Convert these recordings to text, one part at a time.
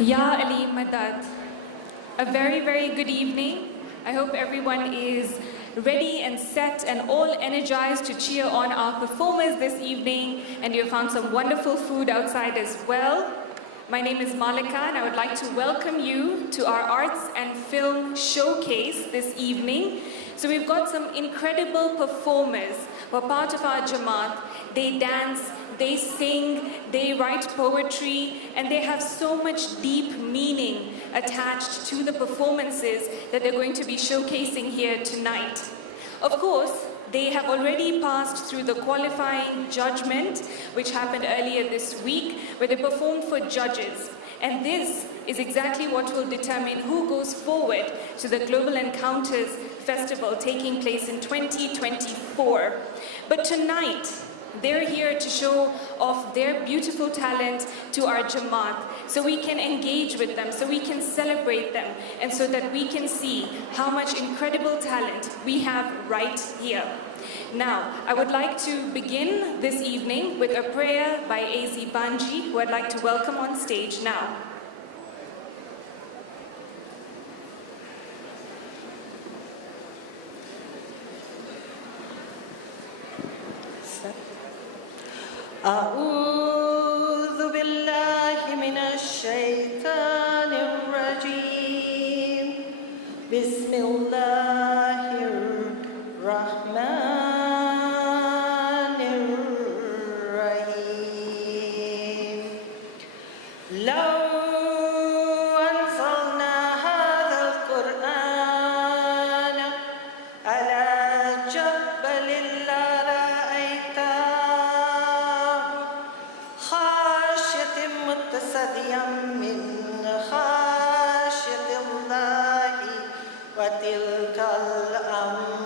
Ya Ali Madad. A very, very good evening. I hope everyone is ready and set and all energized to cheer on our performers this evening, and you have found some wonderful food outside as well. My name is Malika and I would like to welcome you to our arts and film showcase this evening. So we've got some incredible performers who are part of our Jamaat. They dance, they sing, they write poetry, and they have so much deep meaning attached to the performances that they're going to be showcasing here tonight. Of course, they have already passed through the qualifying judgment, which happened earlier this week, where they performed for judges. And this is exactly what will determine who goes forward to the Global Encounters Festival taking place in 2024. But tonight, they're here to show off their beautiful talent to our Jamaat, so we can engage with them, so we can celebrate them, and so that we can see how much incredible talent we have right here. Now, I would like to begin this evening with a prayer by AZ Banji, who I'd like to welcome on stage now. أعوذ بالله من الشيطان الرجيم بسم الله الرحمن الرحيم لو أنزلنا هذا القرآن على جبل متصديا من خشية الله وتلك الأمثال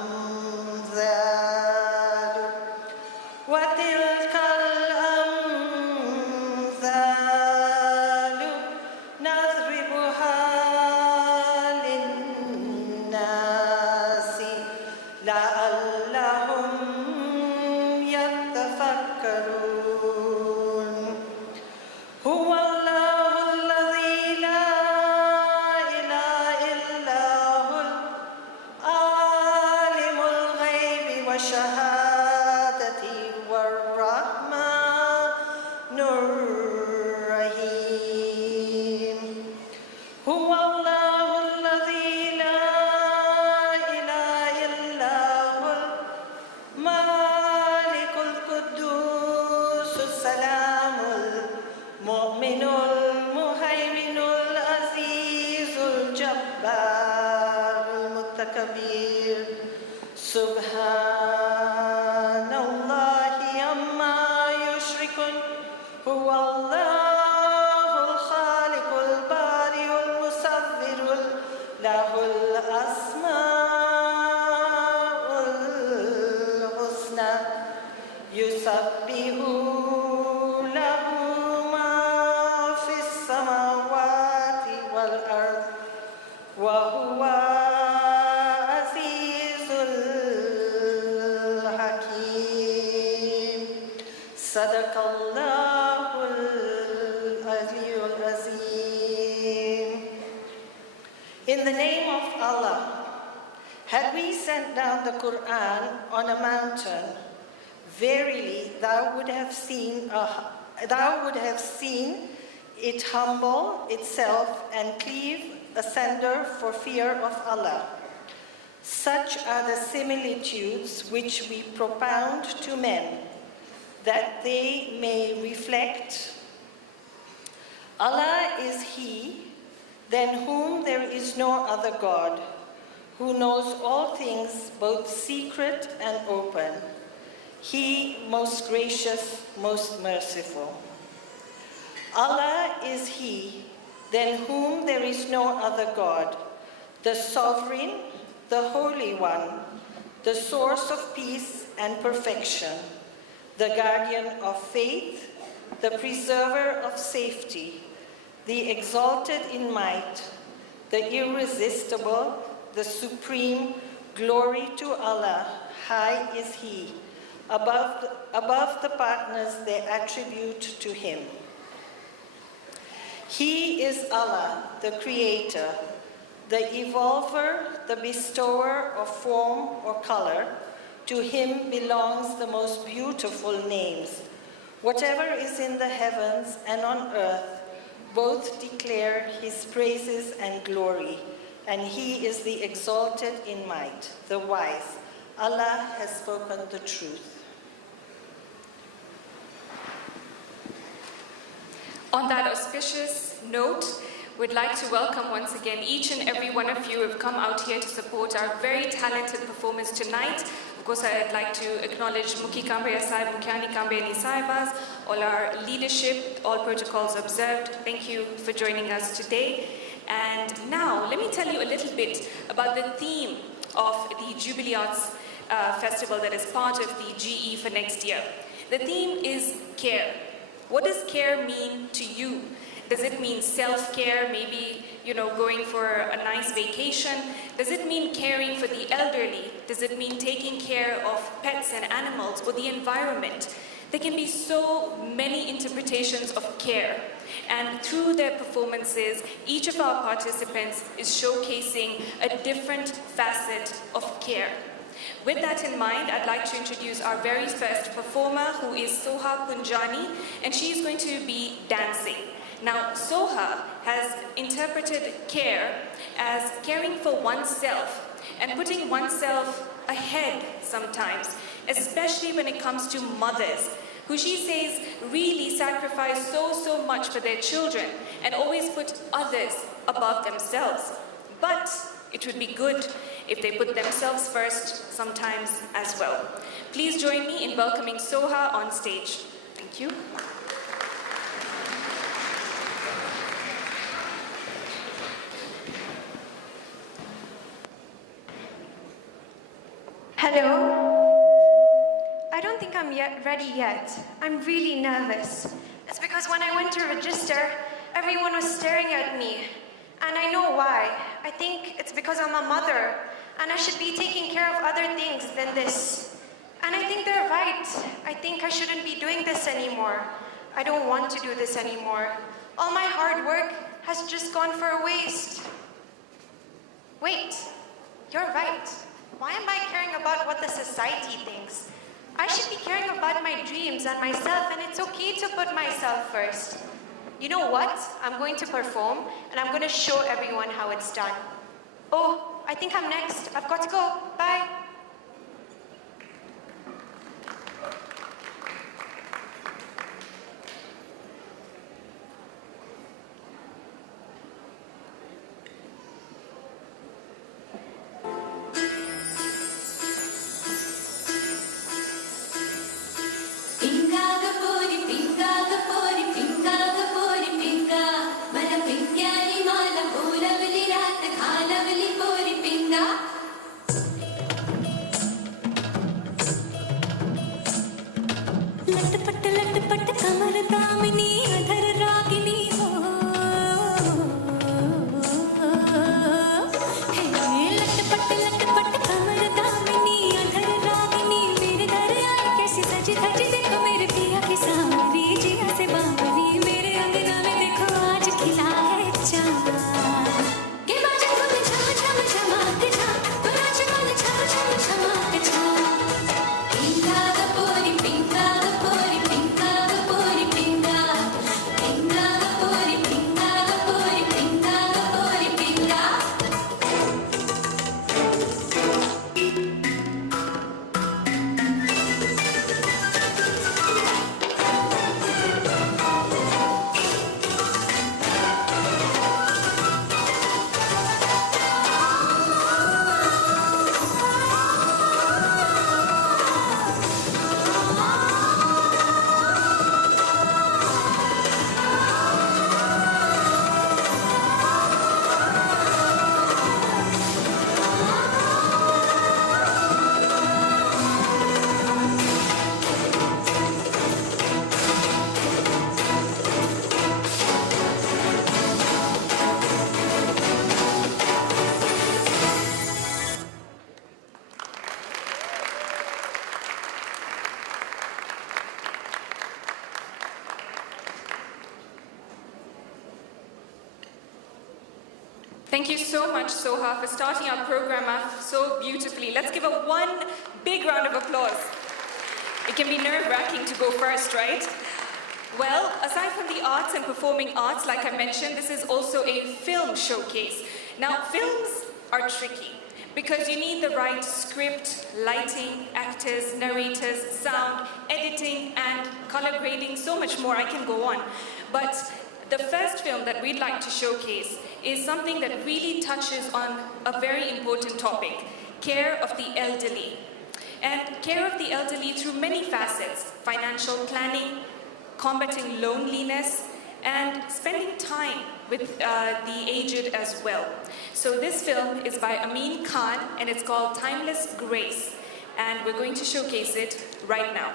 نضربها للناس لعلهم يتفكرون هو الله الذي لا إله إلا هو عالم الغيب والشهادة والرحمن الرحيم هو الله الذي لا إله إلا هو الملك القدوس السلام المؤمن المهيمن العزيز الجبار المتكبر سبحان الله عما يشركون هو الله الخالق البارئ المصور له الأسماء الحسنى يسبح له وهو عزيز الحكيم صدق الله العلي العظيم. In the name of Allah, had we sent down the Quran on a mountain, verily thou would have seen it humble itself and cleave asunder for fear of Allah. Such are the similitudes which we propound to men, that they may reflect. Allah is He, than whom there is no other God, who knows all things, both secret and open. He, most gracious, most merciful. Allah is He, than whom there is no other God, the Sovereign, the Holy One, the source of peace and perfection, the guardian of faith, the preserver of safety, the exalted in might, the irresistible, the supreme. Glory to Allah, high is He, above the partners they attribute to Him. He is Allah, the Creator, the evolver, the bestower of form or color. To him belongs the most beautiful names. Whatever is in the heavens and on earth, both declare his praises and glory, and he is the exalted in might, the wise. Allah has spoken the truth. On that auspicious note, we'd like to welcome once again each and every one of you who have come out here to support our very talented performance tonight. Of course, I'd like to acknowledge Mukhi Kambe Saib, Mukyani Kambe Ni Saibas, all our leadership, all protocols observed. Thank you for joining us today. And now, let me tell you a little bit about the theme of the Jubilee Arts Festival that is part of the GE for next year. The theme is care. What does care mean to you? Does it mean self-care, maybe, going for a nice vacation? Does it mean caring for the elderly? Does it mean taking care of pets and animals or the environment? There can be so many interpretations of care. And through their performances, each of our participants is showcasing a different facet of care. With that in mind, I'd like to introduce our very first performer, who is Soha Punjani, and she is going to be dancing. Now, Soha has interpreted care as caring for oneself and putting oneself ahead sometimes, especially when it comes to mothers, who she says really sacrifice so much for their children and always put others above themselves. But it would be good if they put themselves first sometimes as well. Please join me in welcoming Soha on stage. Thank you. Hello? I don't think I'm ready yet. I'm really nervous. It's because when I went to register, everyone was staring at me. And I know why. I think it's because I'm a mother, and I should be taking care of other things than this. And I think they're right. I think I shouldn't be doing this anymore. I don't want to do this anymore. All my hard work has just gone for a waste. Wait, you're right. Why am I caring about what the society thinks? I should be caring about my dreams and myself, and it's okay to put myself first. You know what? I'm going to perform, and I'm going to show everyone how it's done. Oh, I think I'm next. I've got to go. Bye. Thank you so much, Soha, for starting our program off so beautifully. Let's give her one big round of applause. It can be nerve-wracking to go first, right? Well, aside from the arts and performing arts, like I mentioned, this is also a film showcase. Now, films are tricky because you need the right script, lighting, actors, narrators, sound, editing, and color grading, so much more. I can go on. But the first film that we'd like to showcase is something that really touches on a very important topic, care of the elderly. And care of the elderly through many facets: financial planning, combating loneliness, and spending time with the aged as well. So this film is by Amin Khan, and it's called Timeless Grace. And we're going to showcase it right now.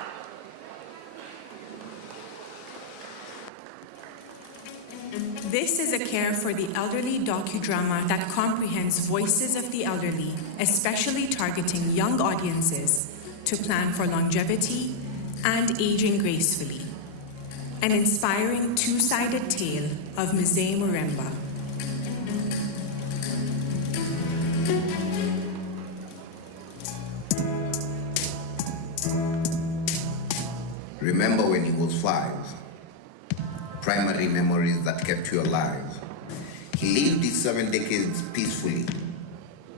This is a Care for the Elderly docudrama that comprehends voices of the elderly, especially targeting young audiences, to plan for longevity and aging gracefully. An inspiring two-sided tale of Mzee Muremba. Remember when he was 5? Primary memories that kept you alive. He lived his 7 decades peacefully,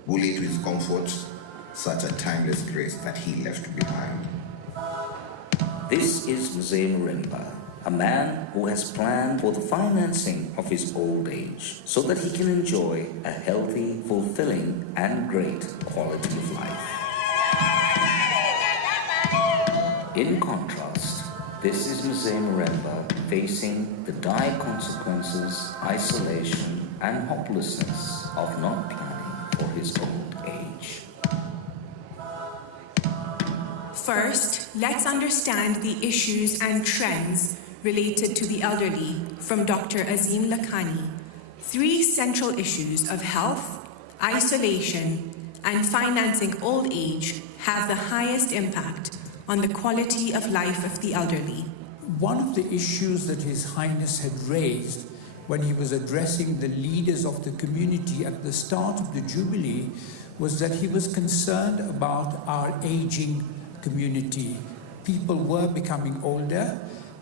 bullied to his comforts, such a timeless grace that he left behind. This is Mzee Muremba, a man who has planned for the financing of his old age so that he can enjoy a healthy, fulfilling, and great quality of life. In contrast, this is Mzee Muremba facing the dire consequences, isolation, and hopelessness of not planning for his old age. First, let's understand the issues and trends related to the elderly from Dr. Azim Lakhani. 3 central issues of health, isolation, and financing old age have the highest impact on the quality of life of the elderly. One of the issues that His Highness had raised when he was addressing the leaders of the community at the start of the Jubilee was that he was concerned about our aging community. People were becoming older,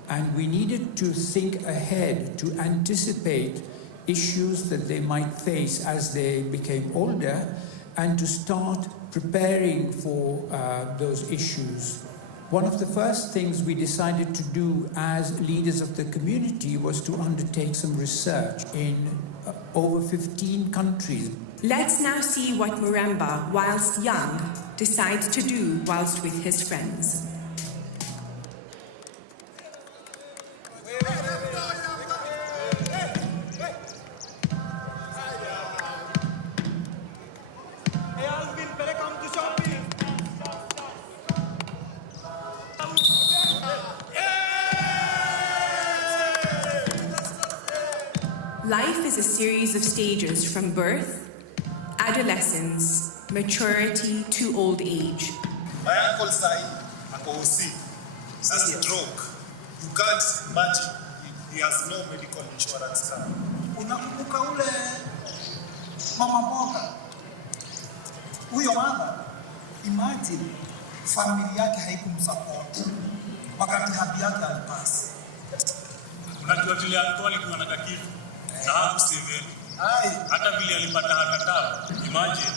and we needed to think ahead to anticipate issues that they might face as they became older and to start preparing for those issues. One of the first things we decided to do as leaders of the community was to undertake some research in over 15 countries. Let's now see what Muremba, whilst young, decides to do whilst with his friends. Life is a series of stages from birth, adolescence, maturity to old age. My uncle Sai, Uncle C, has a stroke. You can't imagine. He has no medical insurance card. Unakumbuka ule mama mboga? Huyo mama, imagine familia yake haikumsupport wakati habi yake alipasi. Unajua vile alikuwa alikuwa na tatizo na hakusema. Hata vile alipata hatata. Imagine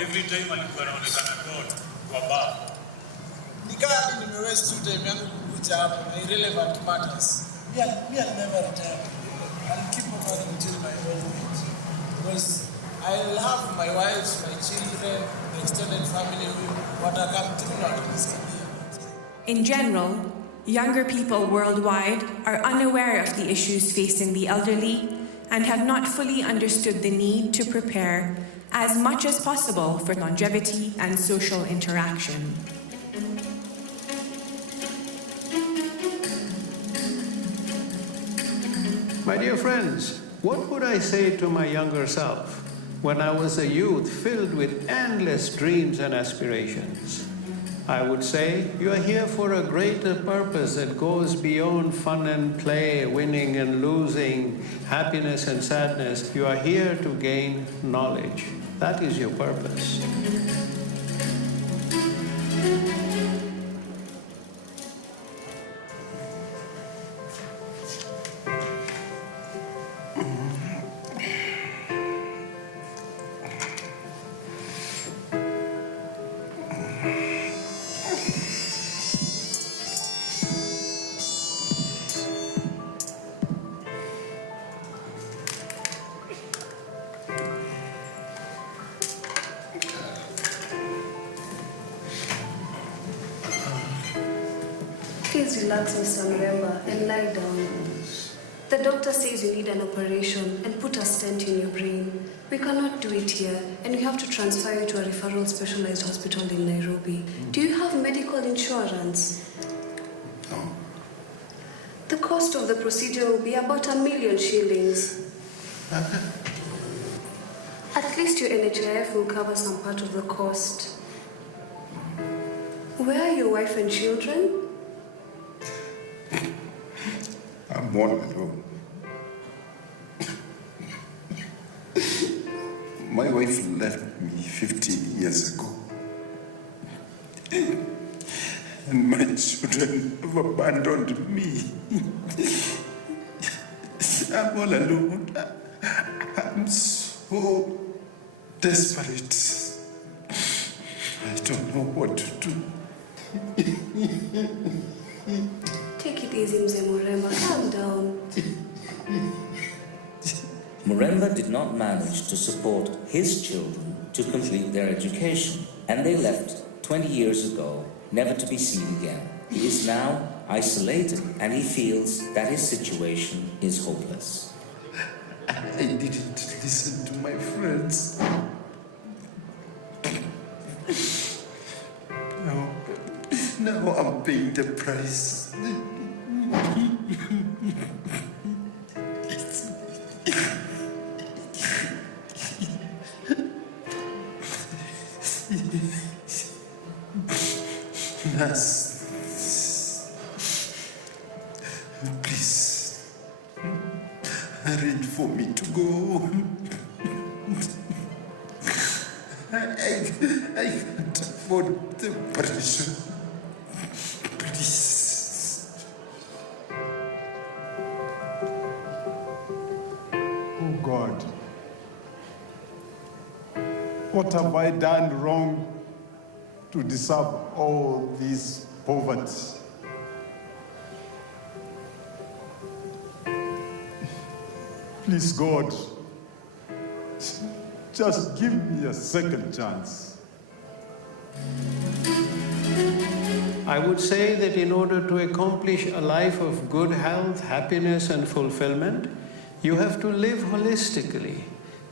every time alikuwa anaonekana kwa bar. Nikaa nimewaste time yangu kukuja hapa na irrelevant matters. Me I'll never retire. I'll keep on working until my old age. Because I'll have my wife, my children, the extended family who come through na kunisaidia. In general, younger people worldwide are unaware of the issues facing the elderly and have not fully understood the need to prepare as much as possible for longevity and social interaction. My dear friends, what would I say to my younger self when I was a youth filled with endless dreams and aspirations? I would say you are here for a greater purpose that goes beyond fun and play, winning and losing, happiness and sadness. You are here to gain knowledge. That is your purpose. Please relax, Mr. Mremba, and lie down. The doctor says you need an operation and put a stent in your brain. We cannot do it here, and we have to transfer you to a referral specialized hospital in Nairobi. Do you have medical insurance? No. The cost of the procedure will be about 1 million shillings. At least your NHIF will cover some part of the cost. Where are your wife and children? I'm all alone. My wife left me 15 years ago. And my children have abandoned me. I'm all alone. I'm so desperate. I don't know what to do. Take it easy, Mzee Mremba. Calm down. Mremba did not manage to support his children to complete their education, and they left 20 years ago, never to be seen again. He is now isolated, and he feels that his situation is hopeless. I didn't listen to my friends. Now I'm paying the price. Nurse, please arrange for me to go. I can't afford the operation. Please. Oh God, what have I done wrong to deserve all this poverty? Please, God, just give me a second chance. I would say that in order to accomplish a life of good health, happiness, and fulfillment, you have to live holistically,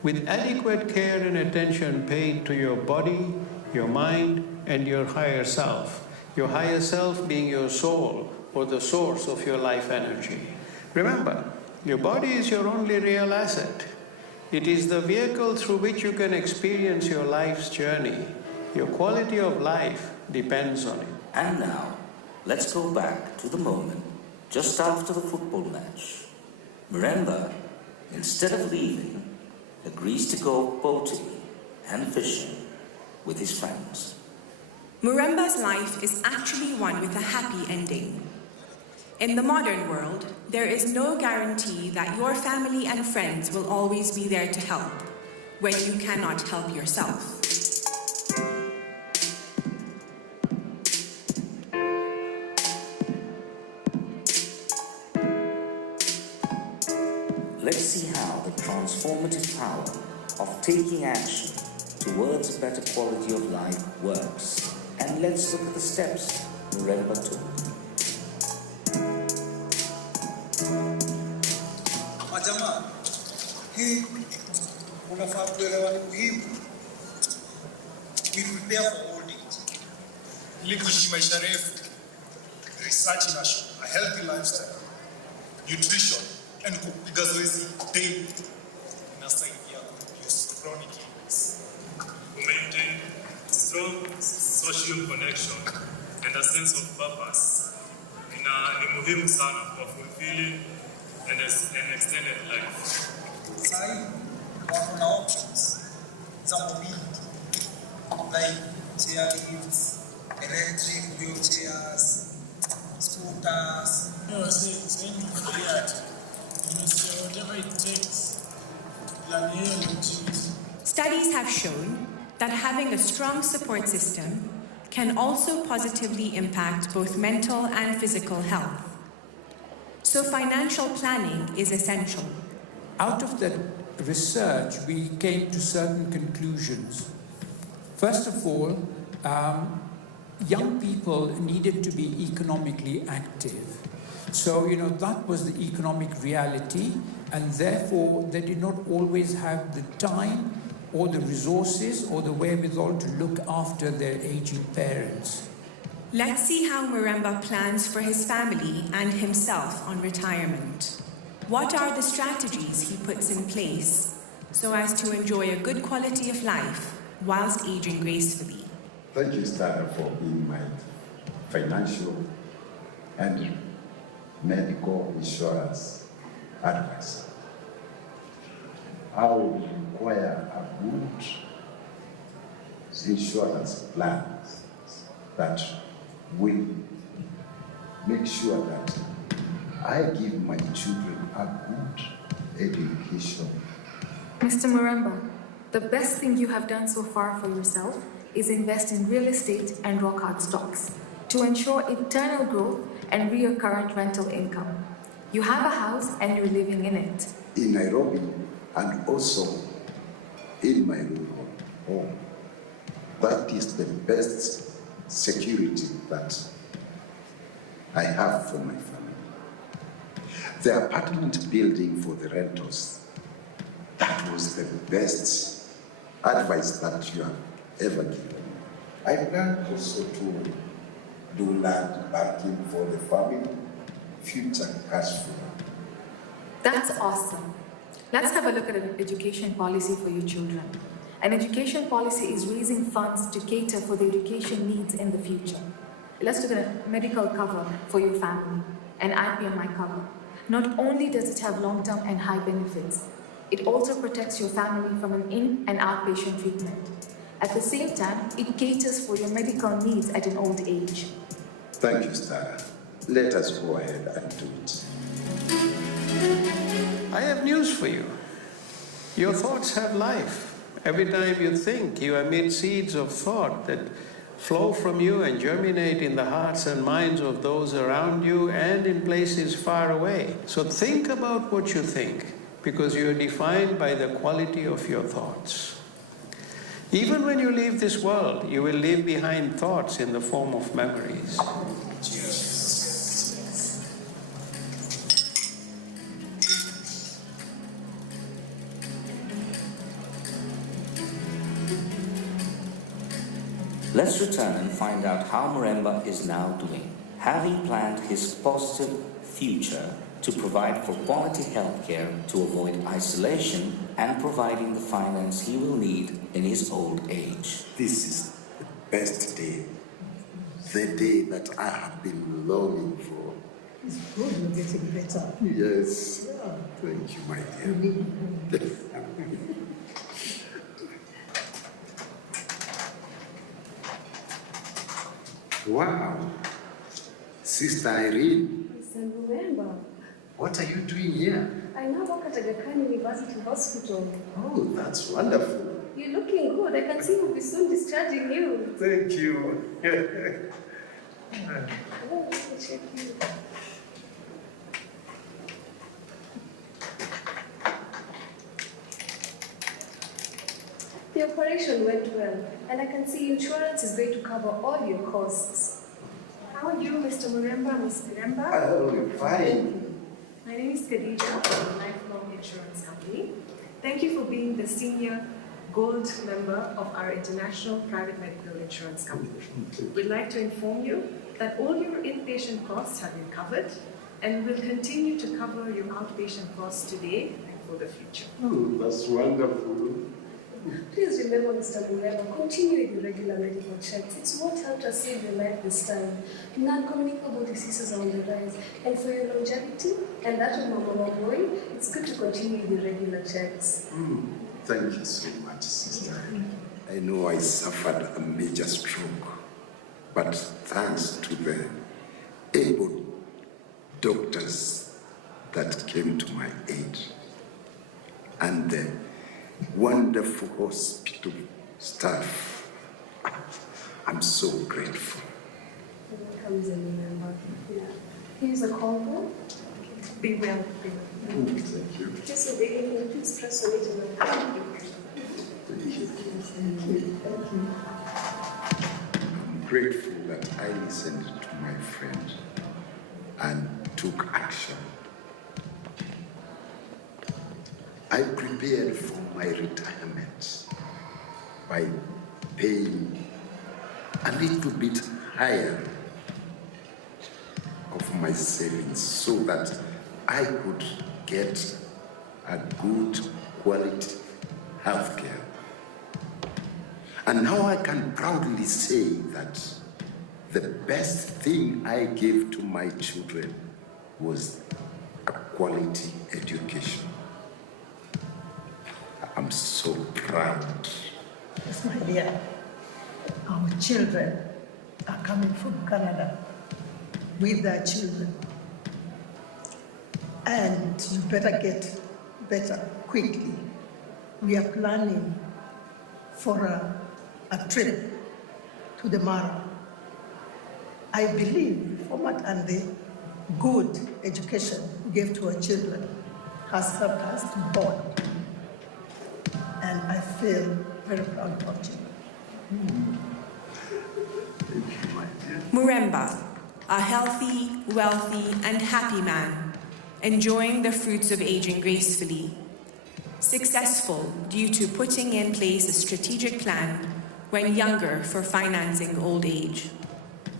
with adequate care and attention paid to your body, your mind, and your higher self. Your higher self being your soul, or the source of your life energy. Remember, your body is your only real asset. It is the vehicle through which you can experience your life's journey. Your quality of life depends on it. And now, let's go back to the moment just after the football match. Mremba, instead of leaving, agrees to go boating and fishing with his friends. Mremba's life is actually one with a happy ending. In the modern world, there is no guarantee that your family and friends will always be there to help when you cannot help yourself. Let's see how the transformative power of taking action towards a better quality of life works. And let's look at the steps Mremba took. Majamaa, hii unafaa kuelewa ni muhimu. We prepare for old age. Ili kuishi maisha refu, research inashow a healthy lifestyle, nutrition, and kupiga zoezi daily inasaidia kureduce chronic illness. Maintain strong social connection and a sense of purpose ni muhimu sana for fulfilling an extended life. Sasa wako na options za mobility like chair lifts, electric wheelchairs, scooters. Saying whatever it takes. Studies have shown that having a strong support system can also positively impact both mental and physical health. So financial planning is essential. Out of that research, we came to certain conclusions. First of all, young people needed to be economically active. So, that was the economic reality, and therefore they did not always have the time or the resources or the wherewithal to look after their aging parents. Let's see how Muremba plans for his family and himself on retirement. What are the strategies he puts in place so as to enjoy a good quality of life whilst aging gracefully? Thank you, Stara, for being my financial and medical insurance advisor. I would require a good insurance plan that will make sure that I give my children a good education. Mr. Muremba, the best thing you have done so far for yourself is invest in real estate and rock hard stocks to ensure eternal growth and recurrent rental income. You have a house and you're living in it. In Nairobi and also in my rural home. That is the best security that I have for my family. The apartment building for the rentals, that was the best advice that you have ever given. I plan also to do land banking for the family, future cash flow. That's awesome. Let's have a look at an education policy for your children. An education policy is raising funds to cater for the education needs in the future. Let's look at a medical cover for your family, an IPMI cover. Not only does it have long-term and high benefits, it also protects your family from an in- and outpatient treatment. At the same time, it caters for your medical needs at an old age. Thank you, Stara. Let us go ahead and do it. I have news for you. Your thoughts have life. Every time you think, you emit seeds of thought that flow from you and germinate in the hearts and minds of those around you and in places far away. So think about what you think, because you are defined by the quality of your thoughts. Even when you leave this world, you will leave behind thoughts in the form of memories. Let's return and find out how Muremba is now doing, having planned his positive future to provide for quality healthcare to avoid isolation and providing the finance he will need in his old age. This is the best day, the day that I have been longing for. It's good, you're getting better. Yes, thank you, my dear. Wow, Sister Irene. Mr. Muremba, What are you doing here? I now work at Aga Khan University Hospital. Oh, that's wonderful. You're looking good. I can see we'll be soon discharging you. Thank you. Oh, let me check you. The operation went well, and I can see insurance is going to cover all your costs. How are you, Mr. Muremba, Ms. Muremba? Oh, fine. My name is Khadija from the Lifelong Insurance Company. Thank you for being the senior gold member of our international private medical insurance company. We'd like to inform you that all your inpatient costs have been covered and will continue to cover your outpatient costs today and for the future. Oh, that's wonderful. Please remember, Mr. Mureba, continue with the regular medical checks. It's what helped us save your life this time. Non-communicable diseases are on the rise. And for your longevity and that of Mama Boy, it's good to continue with the regular checks. Thank you so much, sister. I know I suffered a major stroke, but thanks to the able doctors that came to my aid and the wonderful hospital staff, I'm so grateful. Comes in remember. Yeah. Here's a call board. Be well. Thank you. Just so they can please press on it and Thank you. I'm grateful that I listened to my friend and took action. I prepared for my retirement by paying a little bit higher of my savings so that I could get a good quality health care. And now I can proudly say that the best thing I gave to my children was a quality education. I'm so proud. Yes, my dear. Our children are coming from Canada with their children. And you better get better quickly. We are planning for a trip to the Mara. I believe the format and the good education we gave to our children has helped us to bond. And I feel very proud about you. Thank you, my dear. Muremba, a healthy, wealthy, and happy man, enjoying the fruits of aging gracefully. Successful due to putting in place a strategic plan when younger for financing old age.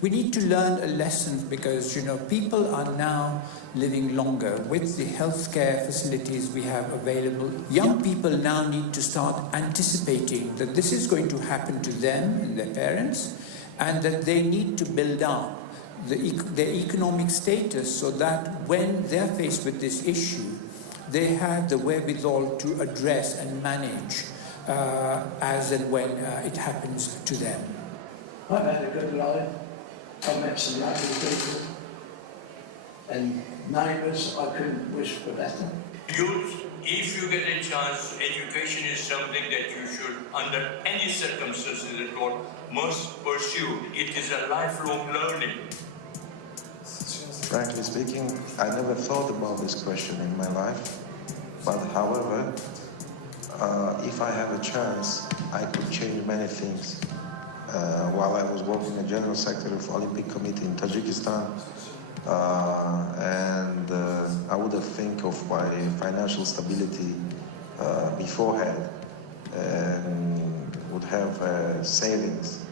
We need to learn a lesson because, people are now living longer with the healthcare facilities we have available. Young people now need to start anticipating that this is going to happen to them and their parents, and that they need to build up their economic status so that when they're faced with this issue, they have the wherewithal to address and manage as and when it happens to them. I've had a good life. I've met some lovely people and neighbours I couldn't wish for better. Youth, if you get a chance, education is something that you should, under any circumstances at all, must pursue. It is a lifelong learning. Frankly speaking, I never thought about this question in my life, but however, if I have a chance, I could change many things. While I was working in General Secretary of Olympic Committee in Tajikistan, and I would have think of my financial stability beforehand and would have savings.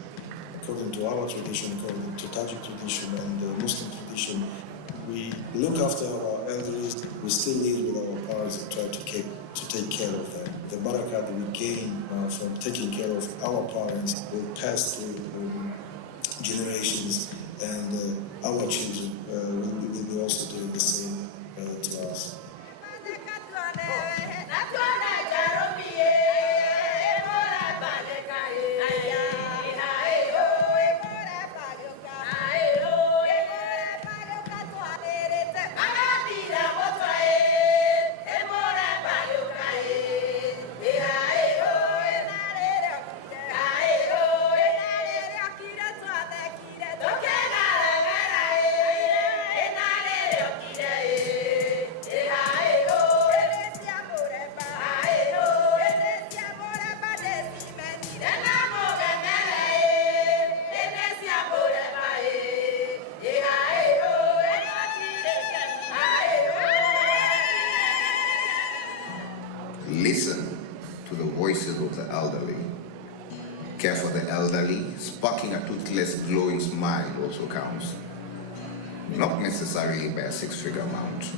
According to our tradition, according to Tajik tradition and the Muslim tradition, we look after our elderly, we still live with our parents and try to take care of them. The barakah that we gain from taking care of our parents will pass through generations, and our children will be also doing the same to us. Listen to the voices of the elderly. Care for the elderly. Sparking a toothless, glowing smile also counts. Not necessarily by a six-figure amount.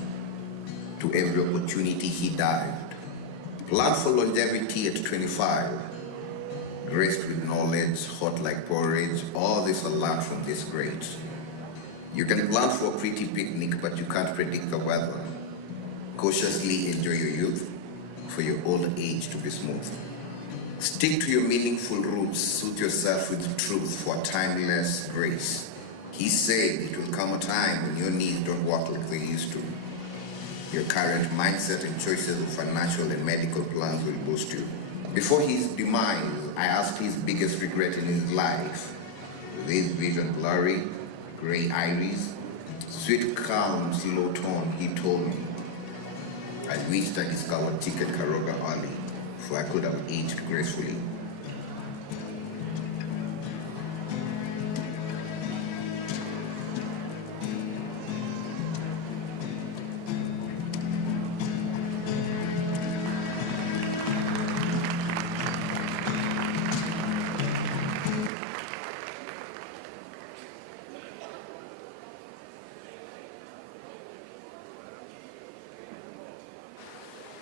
To every opportunity he dived. Plan for longevity at 25. Graced with knowledge, hot like porridge, all this I learned from this great. You can plan for a pretty picnic, but you can't predict the weather. Cautiously enjoy your youth, for your old age to be smooth. Stick to your meaningful roots, suit yourself with truth for timeless grace. He said it will come a time when your knees don't walk like they used to. Your current mindset and choices of financial and medical plans will boost you. Before his demise, I asked his biggest regret in his life. With his vision blurry, gray iris, sweet, calm, slow tone, he told me, I wished I discovered Ticket Karoga early, for I could have aged gracefully.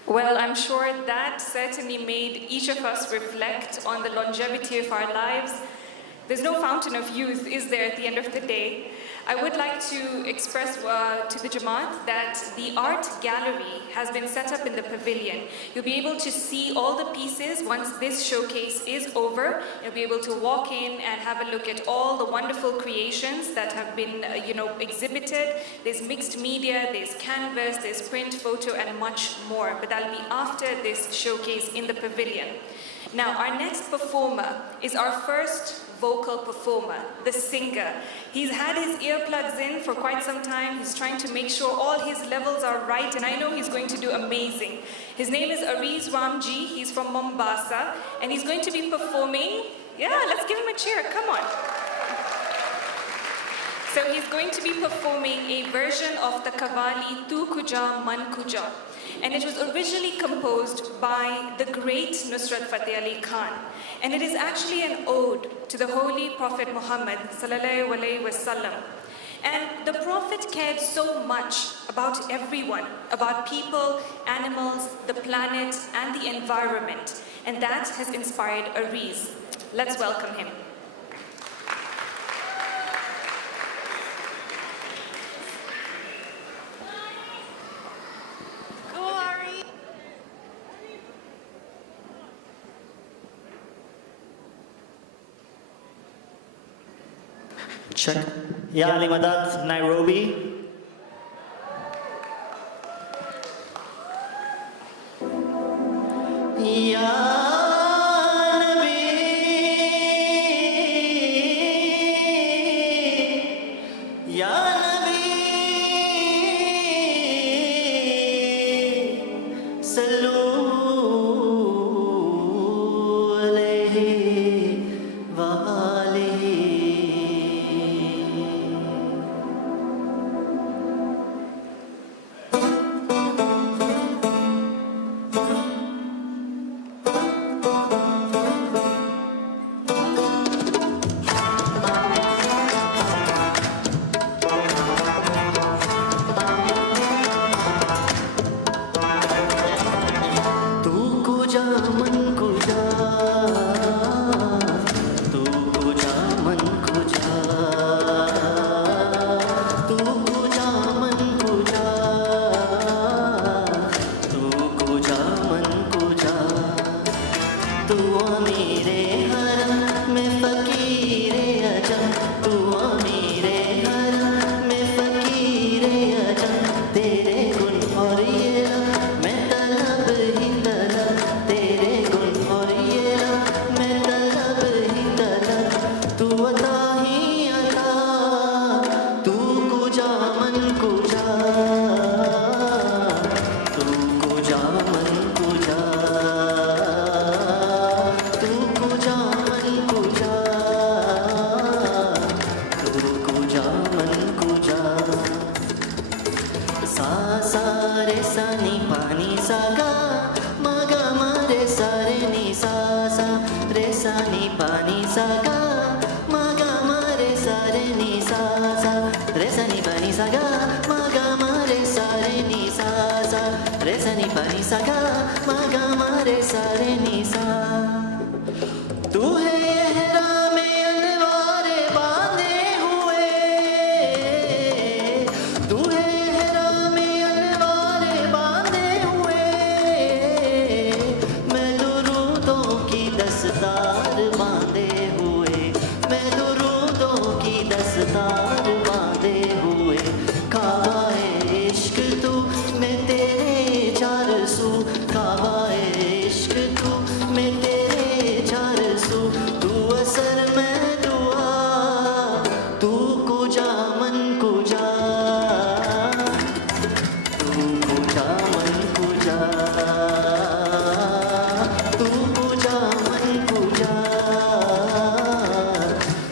Well, I'm sure that certainly made each of us reflect on the longevity of our lives. There's no fountain of youth, is there, at the end of the day? I would like to express to the Jamaat that the art gallery has been set up in the pavilion. You'll be able to see all the pieces once this showcase is over. You'll be able to walk in and have a look at all the wonderful creations that have been exhibited. There's mixed media, there's canvas, there's print, photo, and much more. But that'll be after this showcase in the pavilion. Now, our next performer is our first vocal performer, the singer. He's had his earplugs in for quite some time. He's trying to make sure all his levels are right, and I know he's going to do amazing. His name is Ariz Ramji. He's from Mombasa, and he's going to be performing. Yeah, let's give him a cheer. Come on. So he's going to be performing a version of the Qawwali Tu Kuja Man Kuja. And it was originally composed by the great Nusrat Fateh Ali Khan. And it is actually an ode to the Holy Prophet Muhammad sallallahu alaihi wasallam. And the Prophet cared so much about everyone, about people, animals, the planet, and the environment. And that has inspired Ariz. Let's welcome him. Check. Jalia23 Nairobi. Resani pani saga, maga सू काबाए इश्क तू मैं तेरे चार सू तू असर में दुआ तू कुजा मन कुजा तू कुजा मन कुजा तू कुजा मन कुजा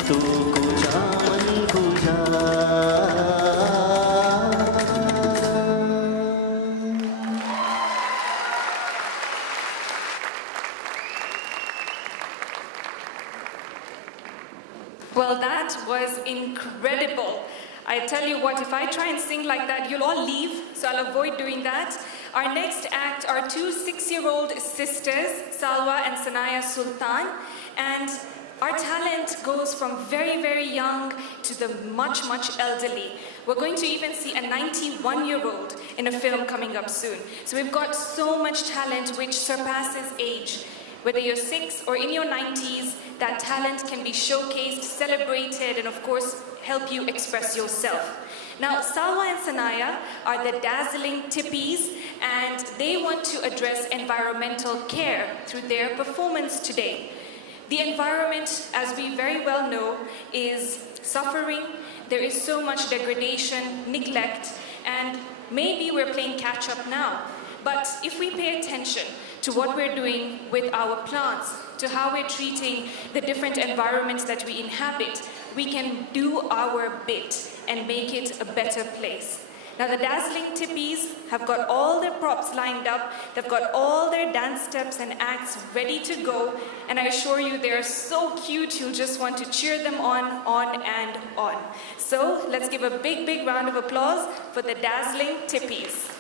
तू कुजा मन कुजा Well, that was incredible. I tell you what, if I try and sing like that, you'll all leave, so I'll avoid doing that. Our next act are two 6-year-old sisters, Salwa and Sanaya Sultan, and our talent goes from very, very young to the much, much elderly. We're going to even see a 91-year-old in a film coming up soon. So we've got so much talent which surpasses age. Whether you're 6 or in your 90s, that talent can be showcased, celebrated, and of course, help you express yourself. Now, Salwa and Sanaya are the dazzling tippies, and they want to address environmental care through their performance today. The environment, as we very well know, is suffering. There is so much degradation, neglect, and maybe we're playing catch up now. But if we pay attention to what we're doing with our plants, to how we're treating the different environments that we inhabit, we can do our bit and make it a better place. Now the dazzling tippies have got all their props lined up, they've got all their dance steps and acts ready to go, and I assure you they're so cute you'll just want to cheer them on and on. So let's give a big, big round of applause for the dazzling tippies.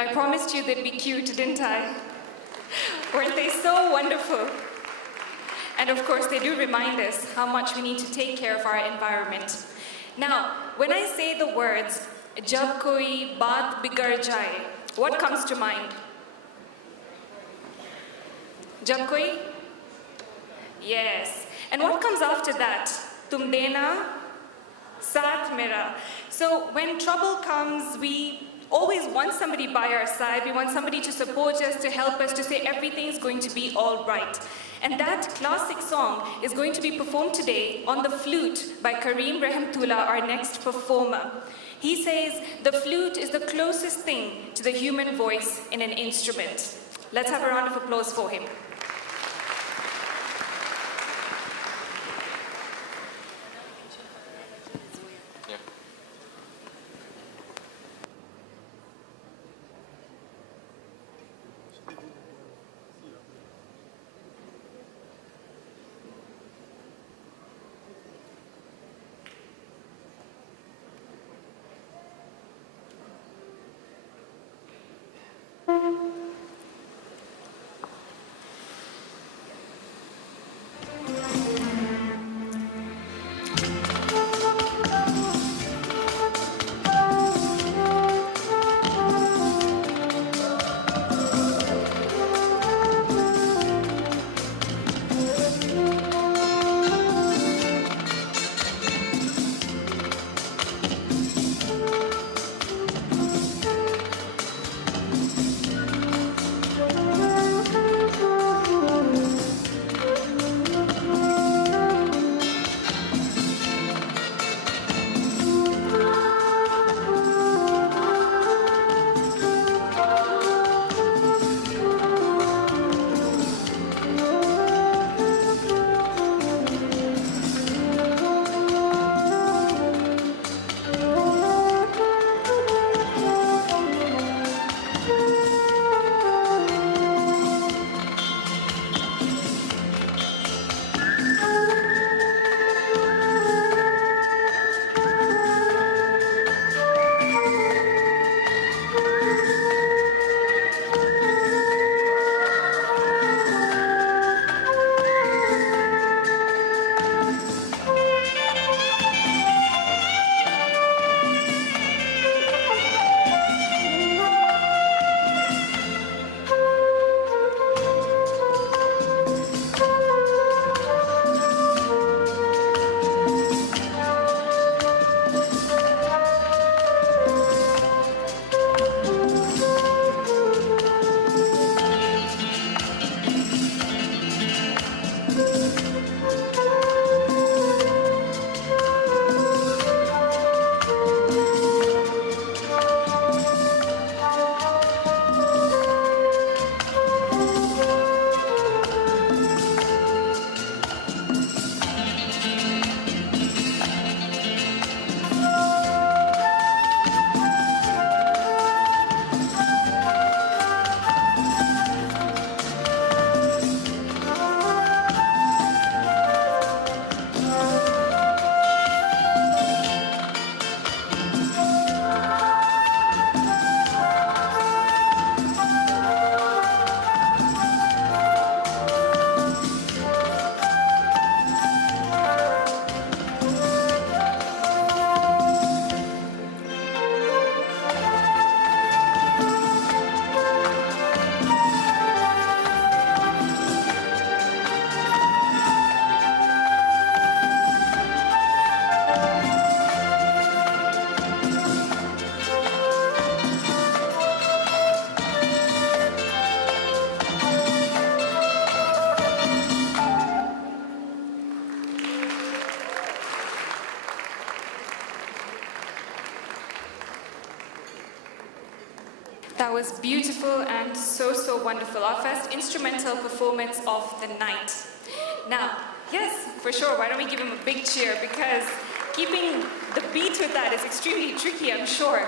I promised you they'd be cute, didn't I? Weren't they so wonderful? And of course, they do remind us how much we need to take care of our environment. Now, when I say the words, "Jab koi baat bigar jaye," what comes to mind? Jab koi? Yes. And what comes after that? Tum dena, saath mera. So when trouble comes, we always want somebody by our side. We want somebody to support us, to help us, to say everything's going to be all right. And that classic song is going to be performed today on the flute by Kareem Rahimtullah, our next performer. He says the flute is the closest thing to the human voice in an instrument. Let's have a round of applause for him. That was beautiful and so wonderful. Our first instrumental performance of the night. Now, yes, for sure, why don't we give him a big cheer, because keeping the beat with that is extremely tricky, I'm sure.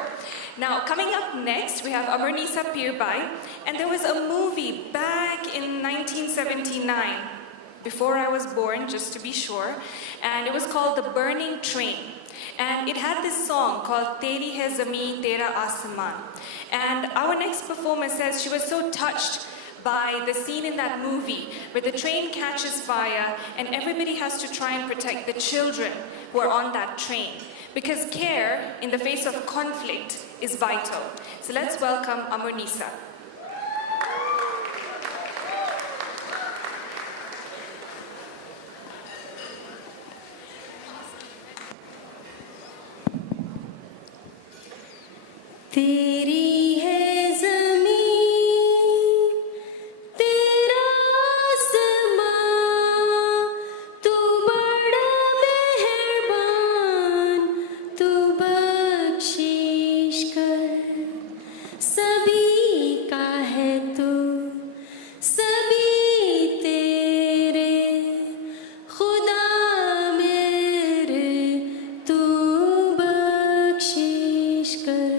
Now, coming up next, we have Amarnisa Pirbai, and there was a movie back in 1979, before I was born, just to be sure, and it was called The Burning Train. And it had this song called Teri Hai Zameen Tera Aasmaan. And our next performer says she was so touched by the scene in that movie where the train catches fire and everybody has to try and protect the children who are on that train. because care in the face of conflict is vital. So let's welcome Amunisa. तेरी है ज़मीं, तेरा आसमां, तू बड़ा मेहरबान, तू बख्शिश कर, सभी का है तू, सभी तेरे, खुदा मेरे, तू बख्शिश कर।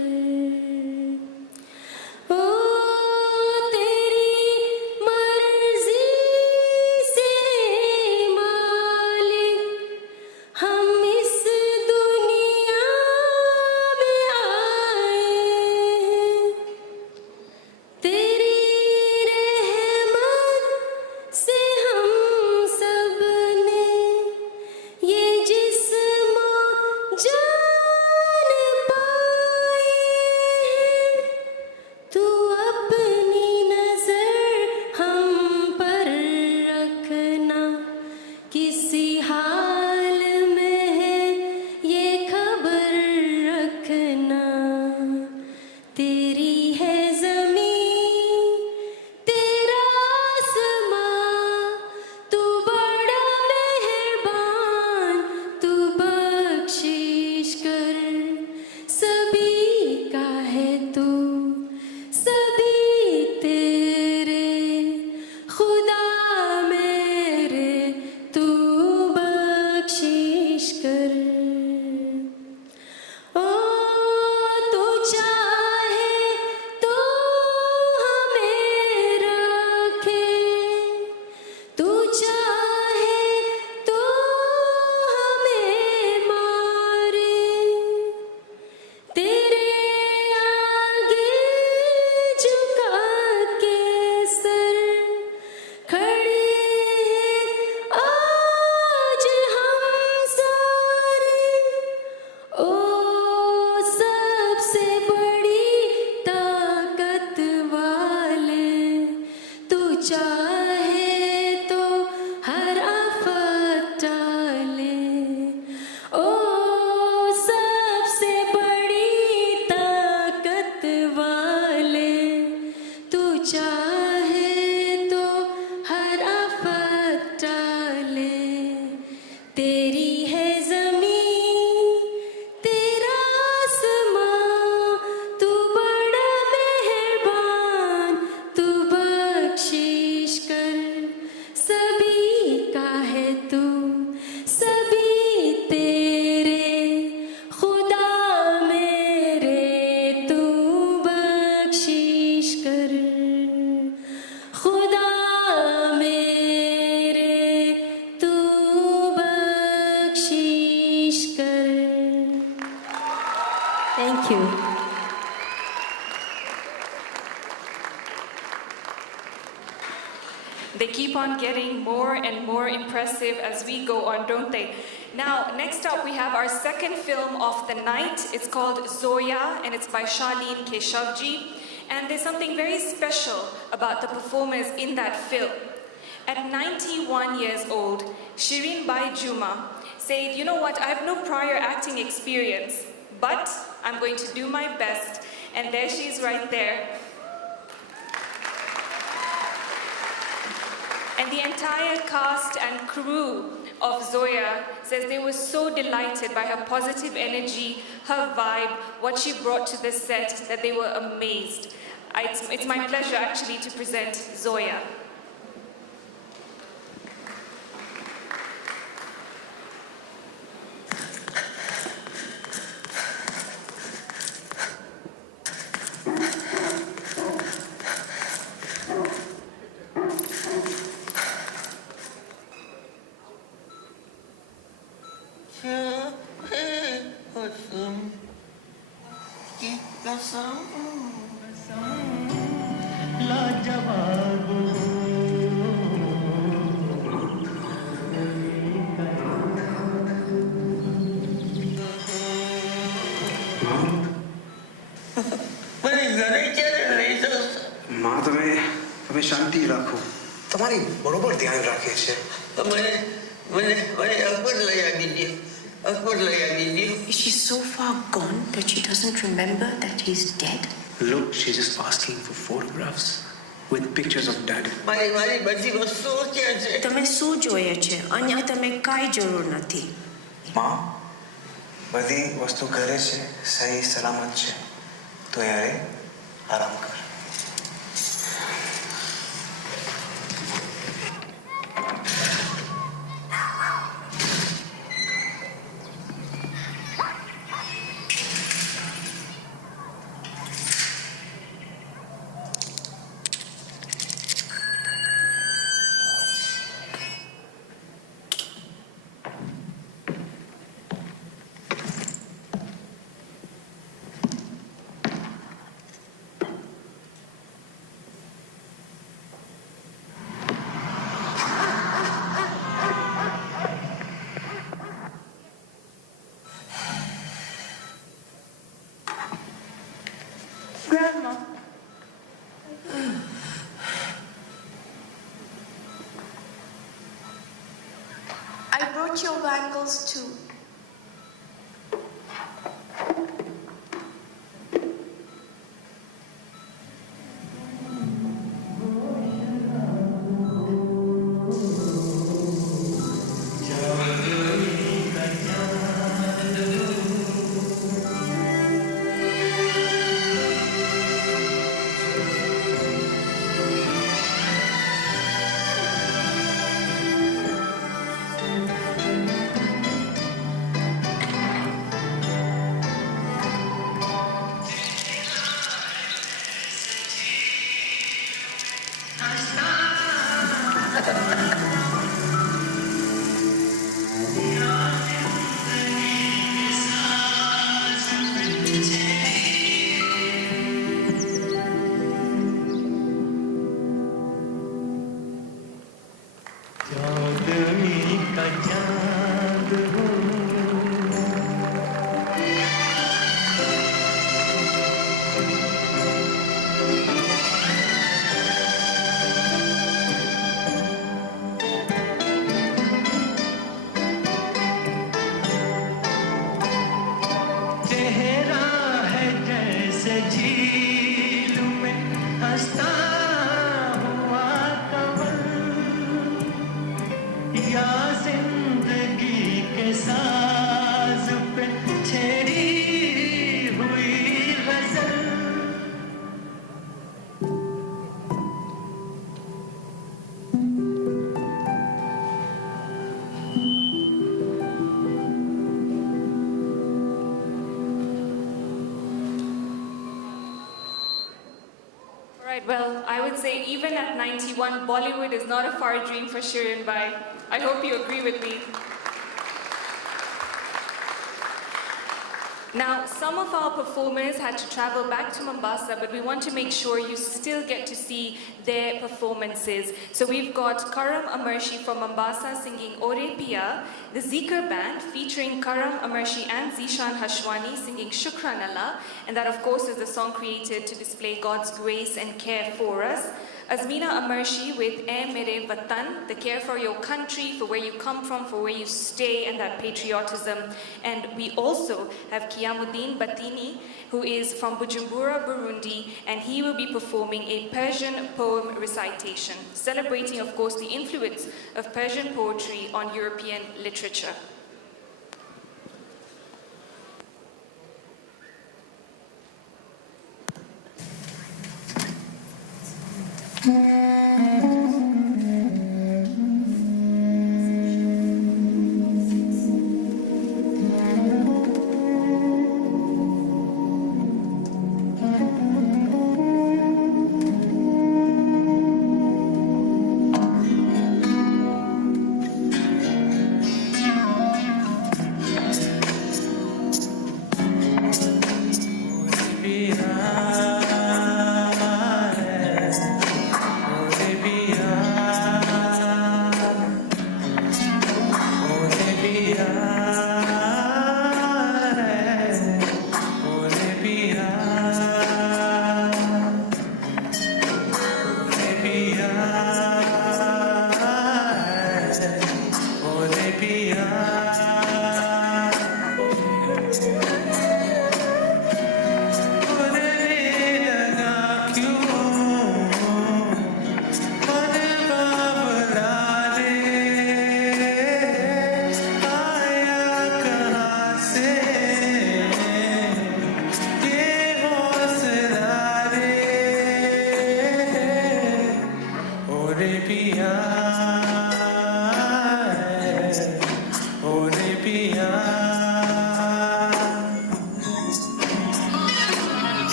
Thank you. They keep on getting more and more impressive as we go on, don't they? Now, next up we have our second film of the night. It's called Zoya, and it's by Charlene Keshavji. And there's something very special about the performers in that film. At 91 years old, Shirin Bai Juma said, you know what, I have no prior acting experience, but I'm going to do my best. And there she is right there. And the entire cast and crew of Zoya says they were so delighted by her positive energy, her vibe, what she brought to the set, that they were amazed. It's my pleasure actually to present Zoya. लाजवाब माँ तुम्हें शांति रखो तुम्हारी बरोबर ध्यान रखे छे Is she so far gone that she doesn't remember that he's dead? Look, she's just asking for photographs with pictures of dad. તમે શું જોઈએ છે અહીંયા તમે કાંઈ જરૂર નથી माँ बधी वस्तु घरे छे सही सलामत छे तो यारे आराम कर Grandma. I brought your bangles too. Well, I would say even at 91, Bollywood is not a far dream for Shirin Bhai. I hope you agree with me. Now, some of our performers had to travel back to Mombasa, but we want to make sure you still get to see their performances. So we've got Karam Amarshi from Mombasa singing Ore Pia, the Zikr Band featuring Karam Amarshi and Zishan Hashwani singing Shukran Allah, and that of course is the song created to display God's grace and care for us. Azmina Amarshi with Ae Mere Vatan, the care for your country, for where you come from, for where you stay, and that patriotism. And we also have Kiamuddin Batini, who is from Bujumbura, Burundi, and he will be performing a Persian poem recitation, celebrating, of course, the influence of Persian poetry on European literature.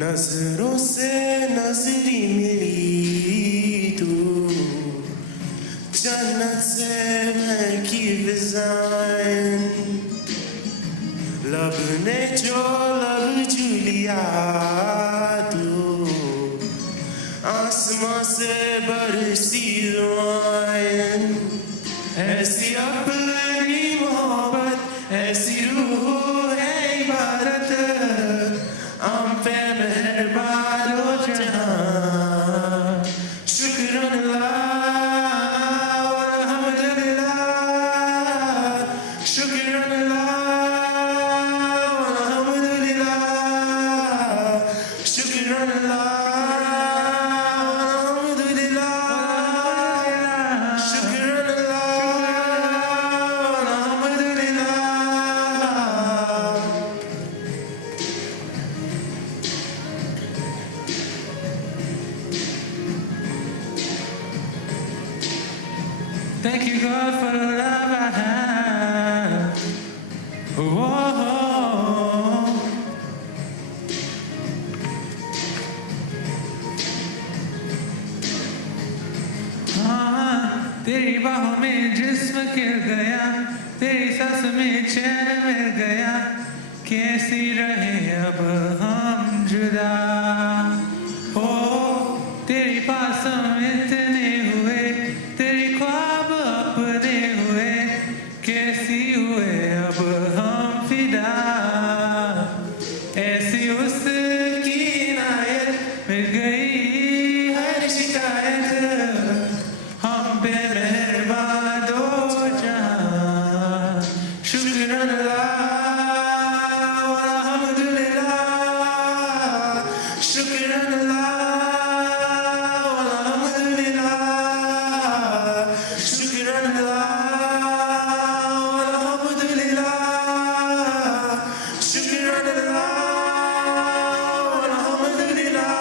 नजरों से नजरी मेरी तू जन्नत से महकी फिजाएं लब ने जो लब जुलिया तू आसमां से बरसी दुआएं ऐसी अपनी मोहब्बत ऐसी रूह है इबारत हम पे मेहरबान हो जहां शुक्रान अल्लाह अल्हम्दुलिल्लाह शुक्रान अल्लाह अल्हम्दुलिल्लाह शुक्रान अल्लाह अल्हम्दुलिल्लाह शुक्रान अल्लाह अल्हम्दुलिल्लाह. Thank you, God, for the love I have. Whoa. तेरी बाहों में जिस्म गिर गया तेरी सांस में चैन मिल गया कैसी रहे अब हम जुदा हो तेरे पास हम इतने हुए तेरे ख्वाब अपने हुए कैसी हुए अब हम फिदा ऐसी उसकी इनायत मिल गई हर शिकायत हम पे मेहरबान दो जहां शुक्रान अल्लाह अल्हम्दुलिल्लाह शुक्रान अल्लाह अल्हम्दुलिल्लाह शुक्रान अल्लाह अल्हम्दुलिल्लाह शुक्रान अल्लाह अल्हम्दुलिल्लाह.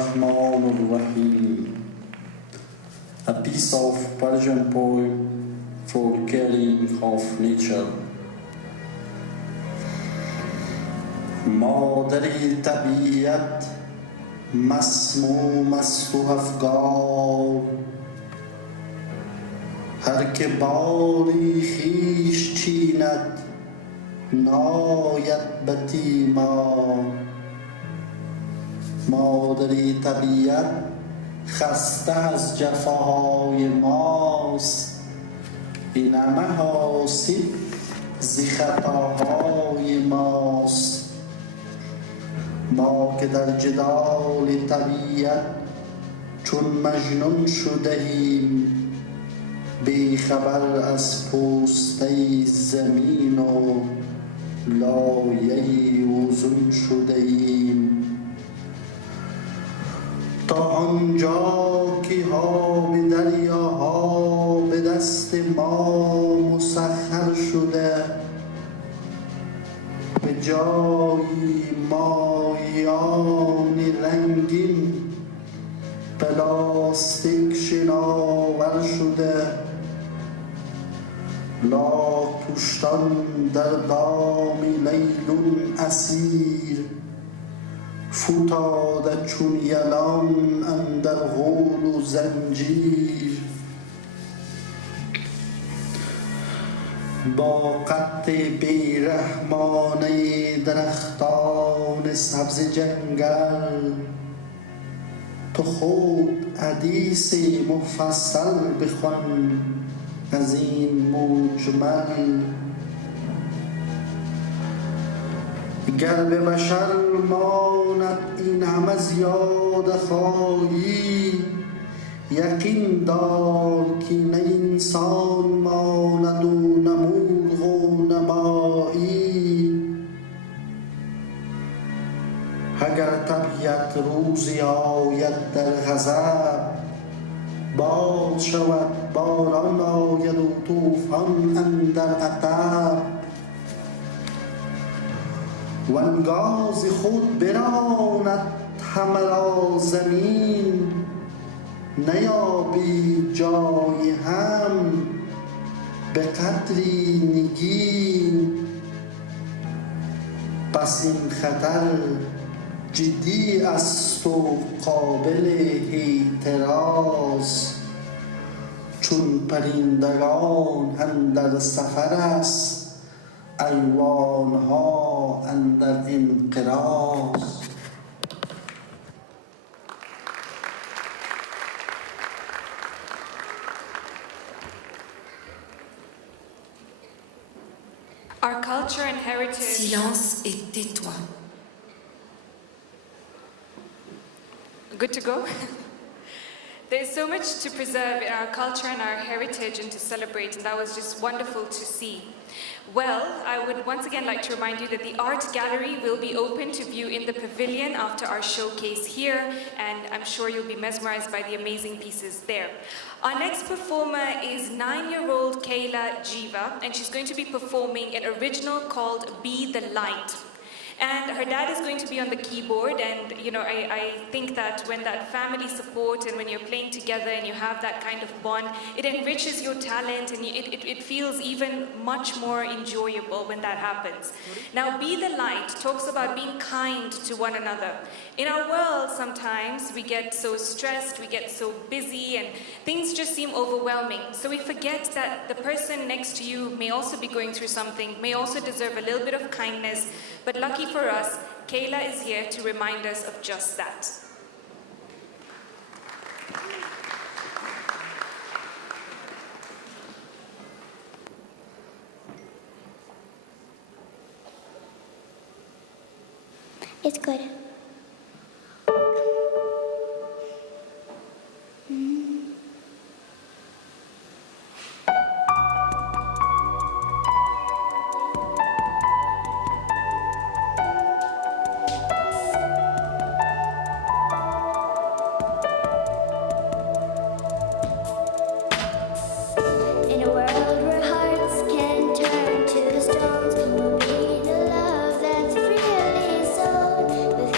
الرحمن الرحيم. A piece of Persian poem for caring of nature. مادری طبیعت مسموم است و افگار، هر که باری خویش چیند ناید به تیمار. مادری طبیعت خسته از جفاهای ماست، این همه حاصل ز خطاهای ماست. ما که در جدال طبیعت چون مجنون شده ایم، بیخبر از پوسته زمین و لایه اوزون شده ایم. تا آنجا که آب دریاها به دست ما مسخر شده، به جای ماهیان رنگین پلاستیک شناور شده. لاک پشتان در دام لیلون اسیر، فتاده چون یلان اندر غول و زنجیر. با قطع بیرحمانه درختان سبز جنگل، تو خود حدیث مفصل بخوان از این مجمل. گر به بشر ماند این همه زیاده خواهی، یقین دار که نه انسان ماند و نه مرغ و نه ماهی. اگر طبیعت روزی آید در غضب، باد شود باران آید و طوفان اندر عقب. و انگاز خود براند همه را زمین، نیابی جای هم به قدری نگین. پس این خطر جدی است و قابل اعتراض، چون پرندگان اندر سفر است، ایوانها اندر انقراض. Our culture and heritage. Silence et tais-toi. Good to go? There's so much to preserve in our culture and our heritage and to celebrate, and that was just wonderful to see. Well, I would once again like to remind you that the art gallery will be open to view in the pavilion after our showcase here, and I'm sure you'll be mesmerized by the amazing pieces there. Our next performer is 9-year-old Kayla Jiva, and she's going to be performing an original called Be the Light. And her dad is going to be on the keyboard, and you know, I think that when that family support and when you're playing together and you have that kind of bond, it enriches your talent, and it feels even much more enjoyable when that happens. Now, Be the Light talks about being kind to one another. In our world, sometimes we get so stressed, we get so busy, and things just seem overwhelming. So we forget that the person next to you may also be going through something, may also deserve a little bit of kindness. But lucky for us, Kayla is here to remind us of just that. It's good. In a world where hearts can turn to stones, we'll be the love that's freely sown with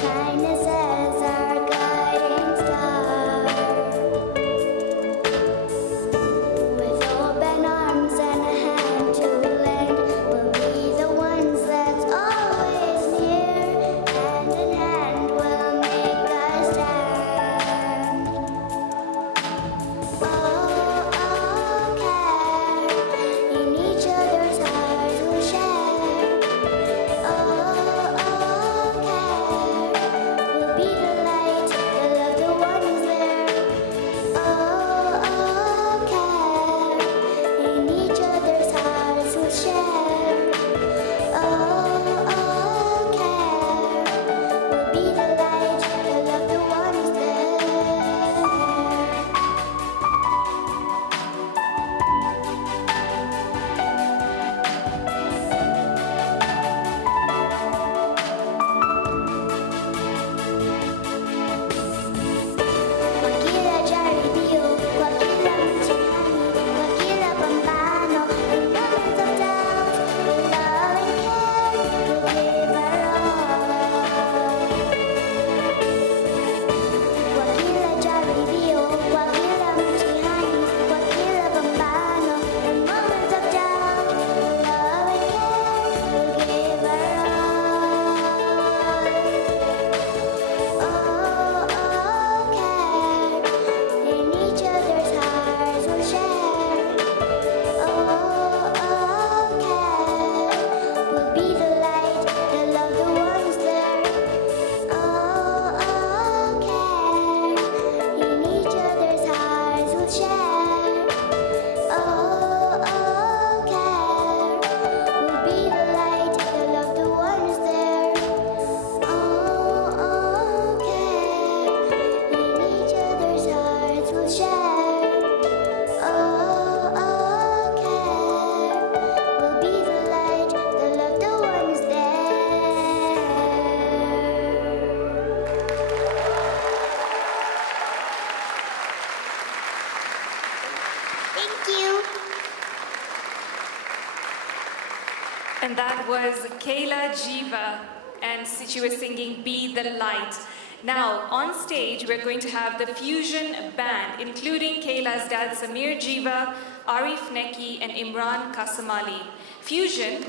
And that was Kayla Jiva, and she was singing Be the Light. Now, on stage, we're going to have the Fusion Band, including Kayla's dad, Samir Jiva, Arif Neki, and Imran Kasamali. Fusion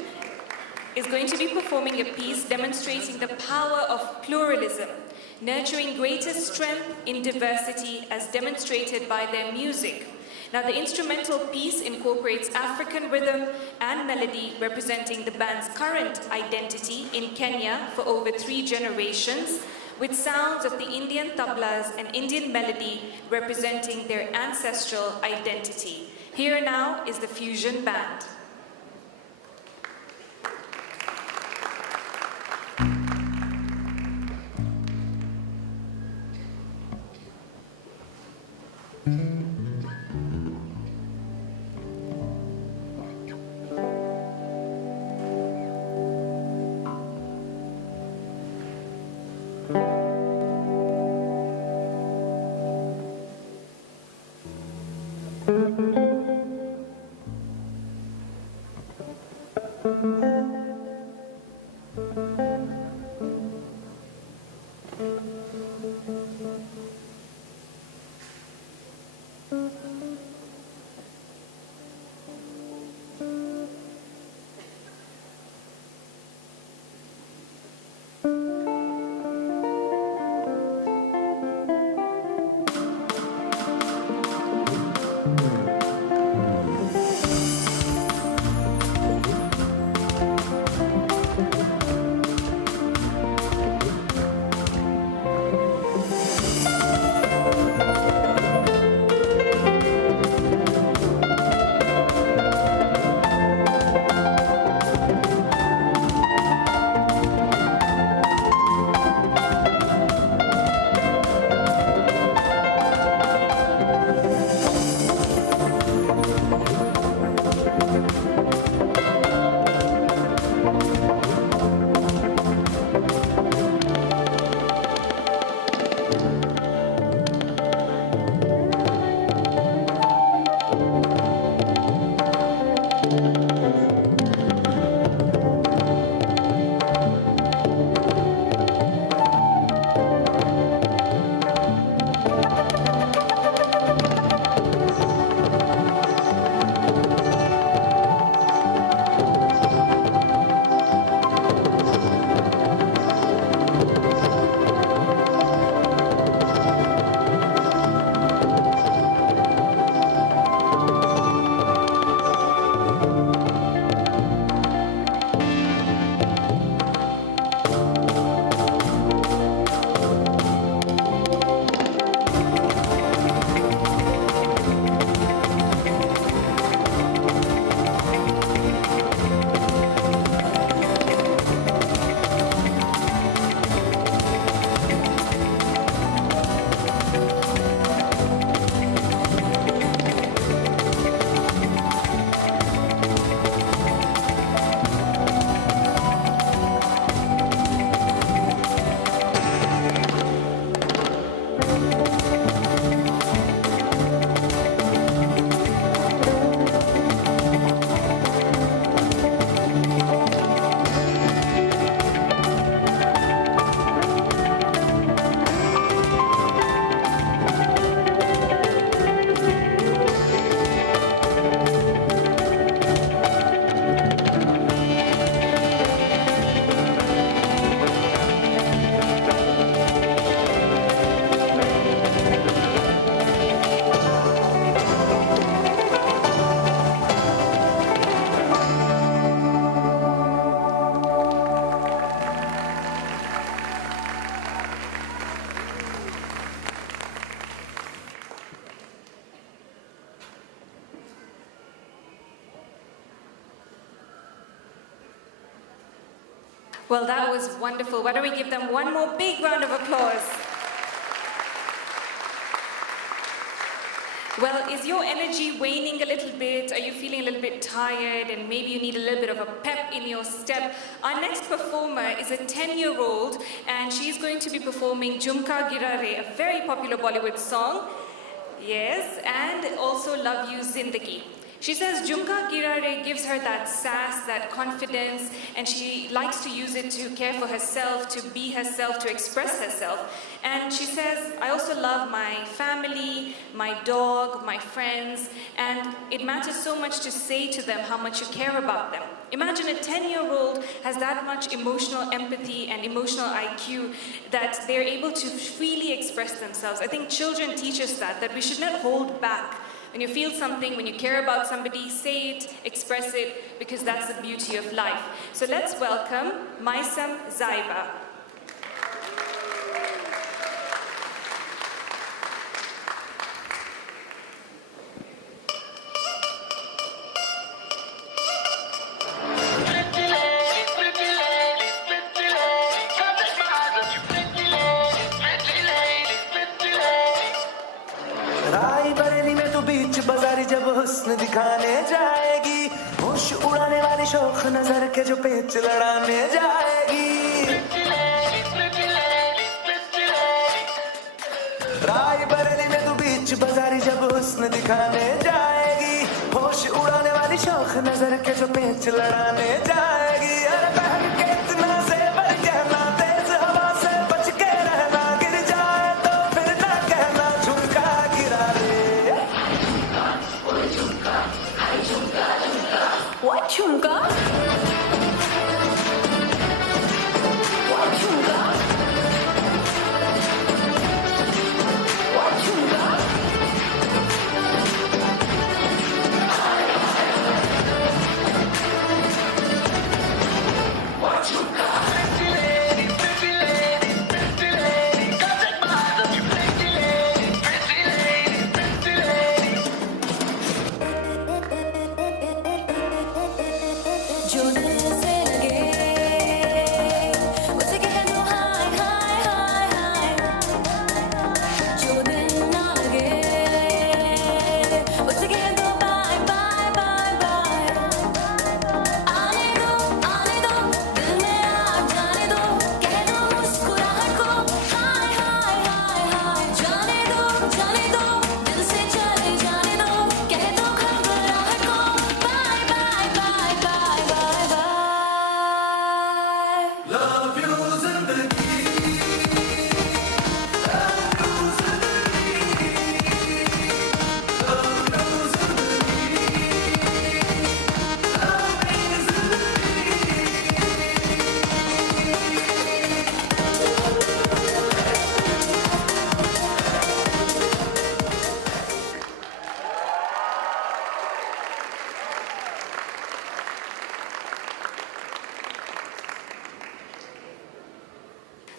is going to be performing a piece demonstrating the power of pluralism, nurturing greater strength in diversity as demonstrated by their music. Now, the instrumental piece incorporates African rhythm and melody, representing the band's current identity in Kenya for over 3 generations, with sounds of the Indian tablas and Indian melody representing their ancestral identity. Here now is the Fusion Band. Well, that was wonderful. Why don't we give them one more big round of applause? Well, is your energy waning a little bit? Are you feeling a little bit tired and maybe you need a little bit of a pep in your step? Our next performer is a 10-year-old and she's going to be performing Jhumka Girare, a very popular Bollywood song. Yes, and also Love You Zindagi. She says Jhumka Girare gives her that sass, that confidence, and she likes to use it to care for herself, to be herself, to express herself. And she says, I also love my family, my dog, my friends, and it matters so much to say to them how much you care about them. Imagine a 10-year-old has that much emotional empathy and emotional IQ that they're able to freely express themselves. I think children teach us that we should not hold back. When you feel something, when you care about somebody, say it, express it, because that's the beauty of life. So let's welcome Maisam Zaiba. दिखाने जाएगी होश उड़ाने वाली शौक नजर के जो पेच लड़ाने जाएगी राय बरेली में तू बीच बाजारी जब हुस्न दिखाने जाएगी होश उड़ाने वाली शौक नजर के जो पेच लड़ाने जाएगी अरे पहन के इतना से बढ़ कहना तेज हवा से बच के रहना गिर जाए तो फिर ना कहना झुमका गिरा रे What, Jhumka? What, Jhumka? What, Jhumka? What, Jhumka?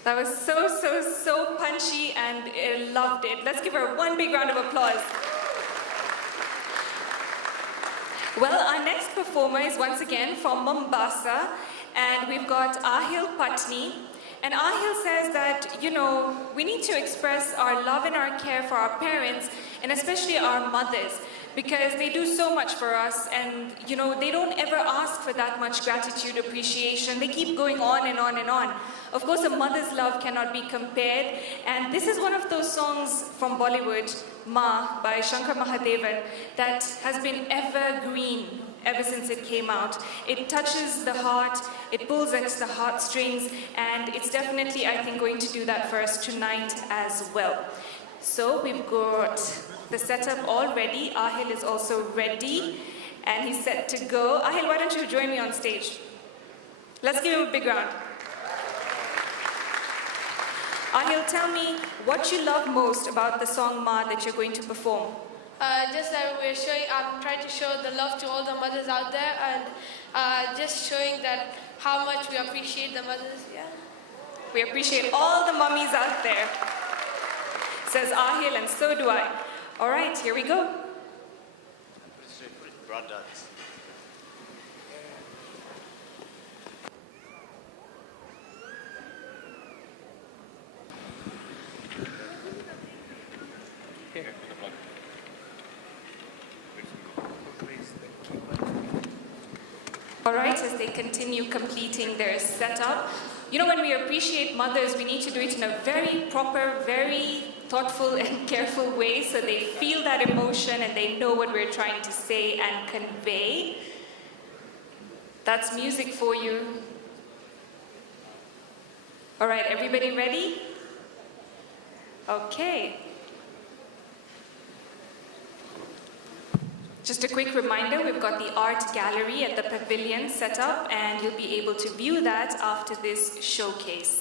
That was so punchy, and I loved it. Let's give her one big round of applause. Well, our next performer is once again from Mombasa, and we've got Ahil Patni. And Ahil says that, we need to express our love and our care for our parents, and especially our mothers, because they do so much for us, and they don't ever ask for that much gratitude, appreciation. They keep going on and on and on. Of course, a mother's love cannot be compared, and this is one of those songs from Bollywood, Ma by Shankar Mahadevan, that has been evergreen ever since it came out. It touches the heart, it pulls at the heartstrings, and it's definitely, I think, going to do that for us tonight as well. So we've got the setup all ready. Ahil is also ready, and he's set to go. Ahil, why don't you join me on stage? Let's give him a big round. Ahil, tell me what you love most about the song Ma that you're going to perform. Just that we're showing, I'm trying to show the love to all the mothers out there, and just showing that how much we appreciate the mothers. Yeah. We appreciate all the mummies out there, says Ahil, and so do I. All right, here we go. Brothers. All right, as they continue completing their setup, when we appreciate mothers, we need to do it in a very proper, very thoughtful and careful way so they feel that emotion and they know what we're trying to say and convey. That's music for you. All right, everybody ready? Okay. Just a quick reminder, we've got the art gallery at the pavilion set up, and you'll be able to view that after this showcase.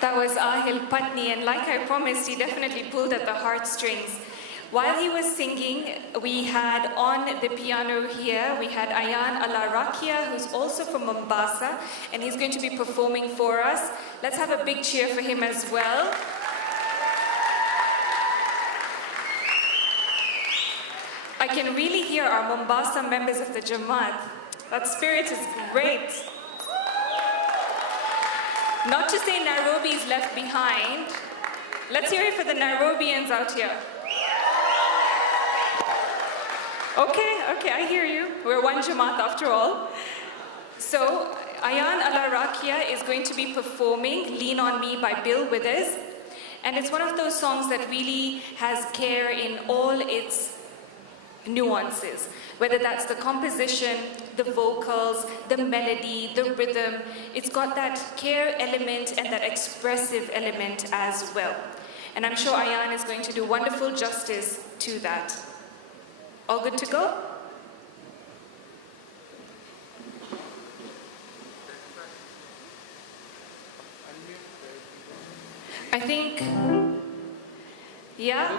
That was Ahil Patni, and like I promised, he definitely pulled at the heartstrings. While he was singing, we had on the piano here, we had Ayan Alarakia, who's also from Mombasa, and he's going to be performing for us. Let's have a big cheer for him as well. I can really hear our Mombasa members of the Jamaat. That spirit is great. Not to say Nairobi is left behind. Let's hear it for the Nairobians out here. Okay, I hear you. We're one Jamaat after all. So, Ayan Alarakia is going to be performing Lean On Me by Bill Withers. And it's one of those songs that really has care in all its nuances, whether that's the composition, the vocals, the melody, the rhythm. It's got that care element and that expressive element as well. And I'm sure Ayan is going to do wonderful justice to that. All good to go? I think, yeah,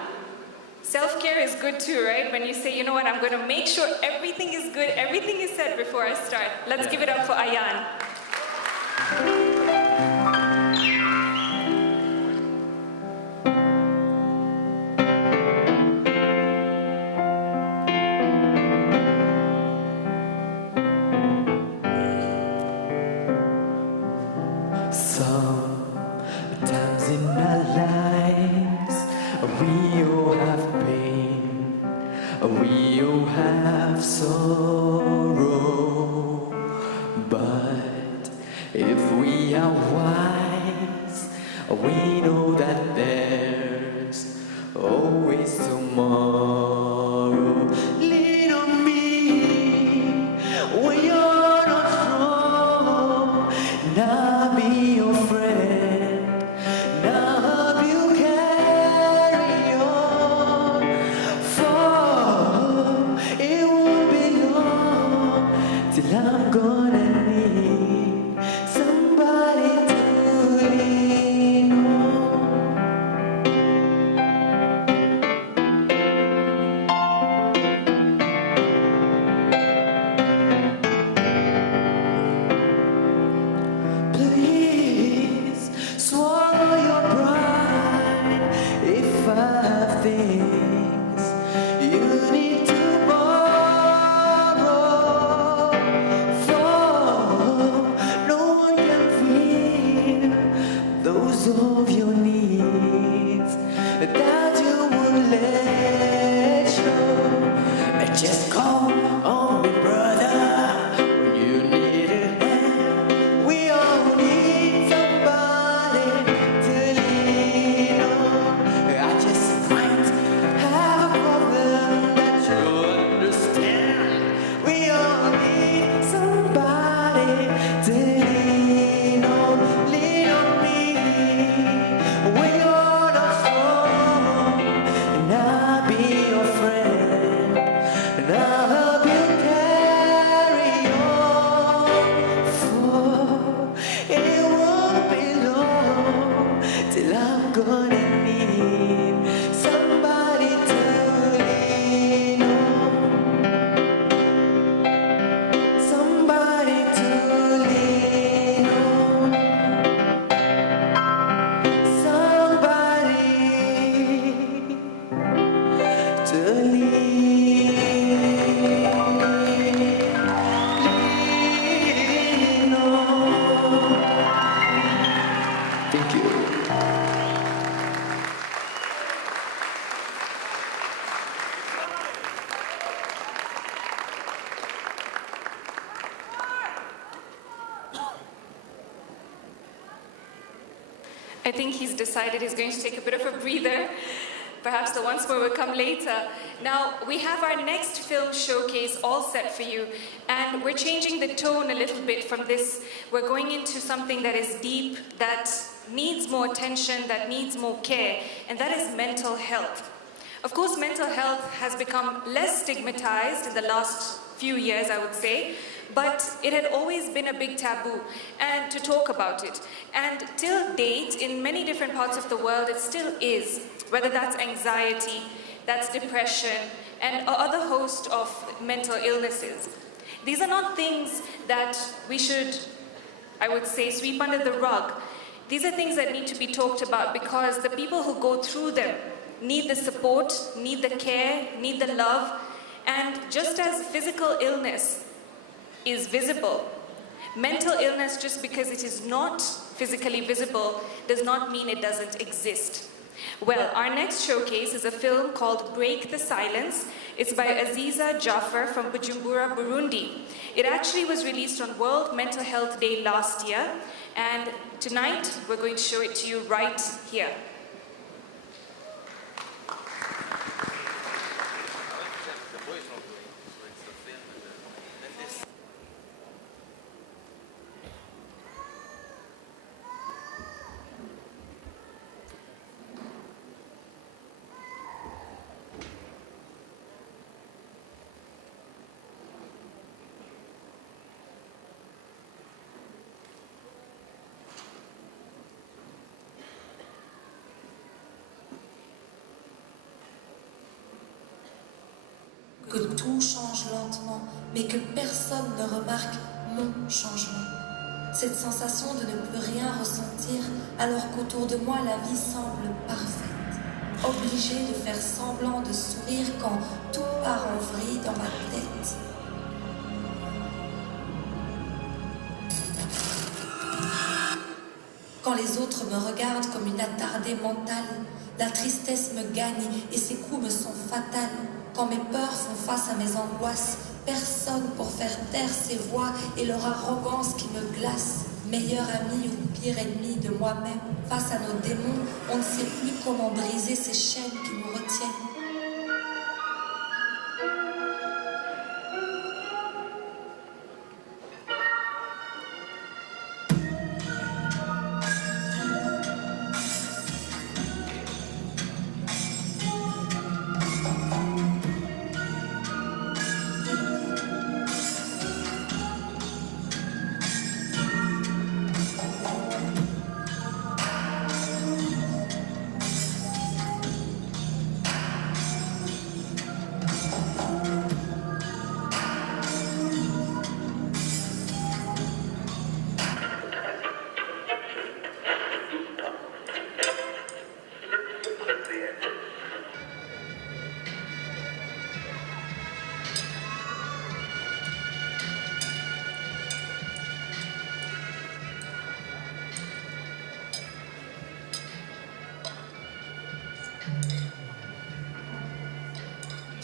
self-care is good too, right? When you say, you know what, I'm going to make sure everything is good, everything is set before I start. Let's give it up for Ayan. Sometimes in our lives, we all have pain, we all have sorrow. But if we are wise, we know that there's always tomorrow. Lean on me when you're not strong. Now be your friend. Now help you carry on. For it won't be long till I'm gonna need somebody to lean on. Please swallow your pride. If I have things you need to borrow, for no one can feel those of your needs that you will let show. Just call on me, brother, when you need a hand. We all need somebody to lean on. I just might have a problem that you'll understand. We all need somebody to lean on. Lean on me when you're not strong, and I'll be your friend, and I'll help you carry on. For it won't be long till I'm gonna need somebody to lean on. Somebody to lean on. Somebody to lean on. Thank you. I think he's decided he's going to take a bit of a breather. Perhaps the once more will come later. Now, we have our next film showcase all set for you, and we're changing the tone a little bit from this. We're going into something that is deep, that needs more attention, that needs more care, and that is mental health. Of course, mental health has become less stigmatized in the last few years, I would say, but it had always been a big taboo and to talk about it. And till date, in many different parts of the world, it still is, whether that's anxiety, that's depression, and a other host of mental illnesses. These are not things that we should, I would say, sweep under the rug. These are things that need to be talked about because the people who go through them need the support, need the care, need the love. And just as physical illness is visible, mental illness, just because it is not physically visible, does not mean it doesn't exist. Well, our next showcase is a film called Break the Silence. It's by Aziza Jaffer from Bujumbura, Burundi. It actually was released on World Mental Health Day last year, and tonight we're going to show it to you right here. que tout change lentement, mais que personne ne remarque mon changement. Cette sensation de ne plus rien ressentir alors qu'autour de moi la vie semble parfaite. Obligée de faire semblant de sourire quand tout part en vrille dans ma tête. Quand les autres me regardent comme une attardée mentale, la tristesse me gagne et ses coups me sont fatals. Quand mes peurs font face à mes angoisses, personne pour faire taire ces voix et leur arrogance qui me glace. Meilleur ami ou pire ennemi de moi-même, face à nos démons, on ne sait plus comment briser ces chaînes qui nous retiennent.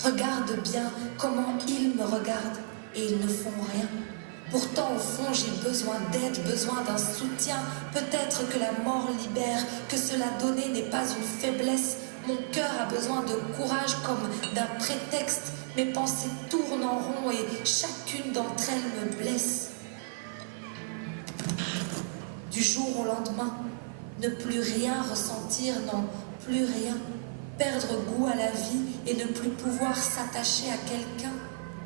Regarde bien comment ils me regardent et ils ne font rien. Pourtant au fond j'ai besoin d'aide, besoin d'un soutien. Peut-être que la mort libère, que cela donner n'est pas une faiblesse. Mon cœur a besoin de courage comme d'un prétexte. Mes pensées tournent en rond et chacune d'entre elles me blesse. Du jour au lendemain, ne plus rien ressentir, non, plus rien. Perdre goût à la vie et ne plus pouvoir s'attacher à quelqu'un.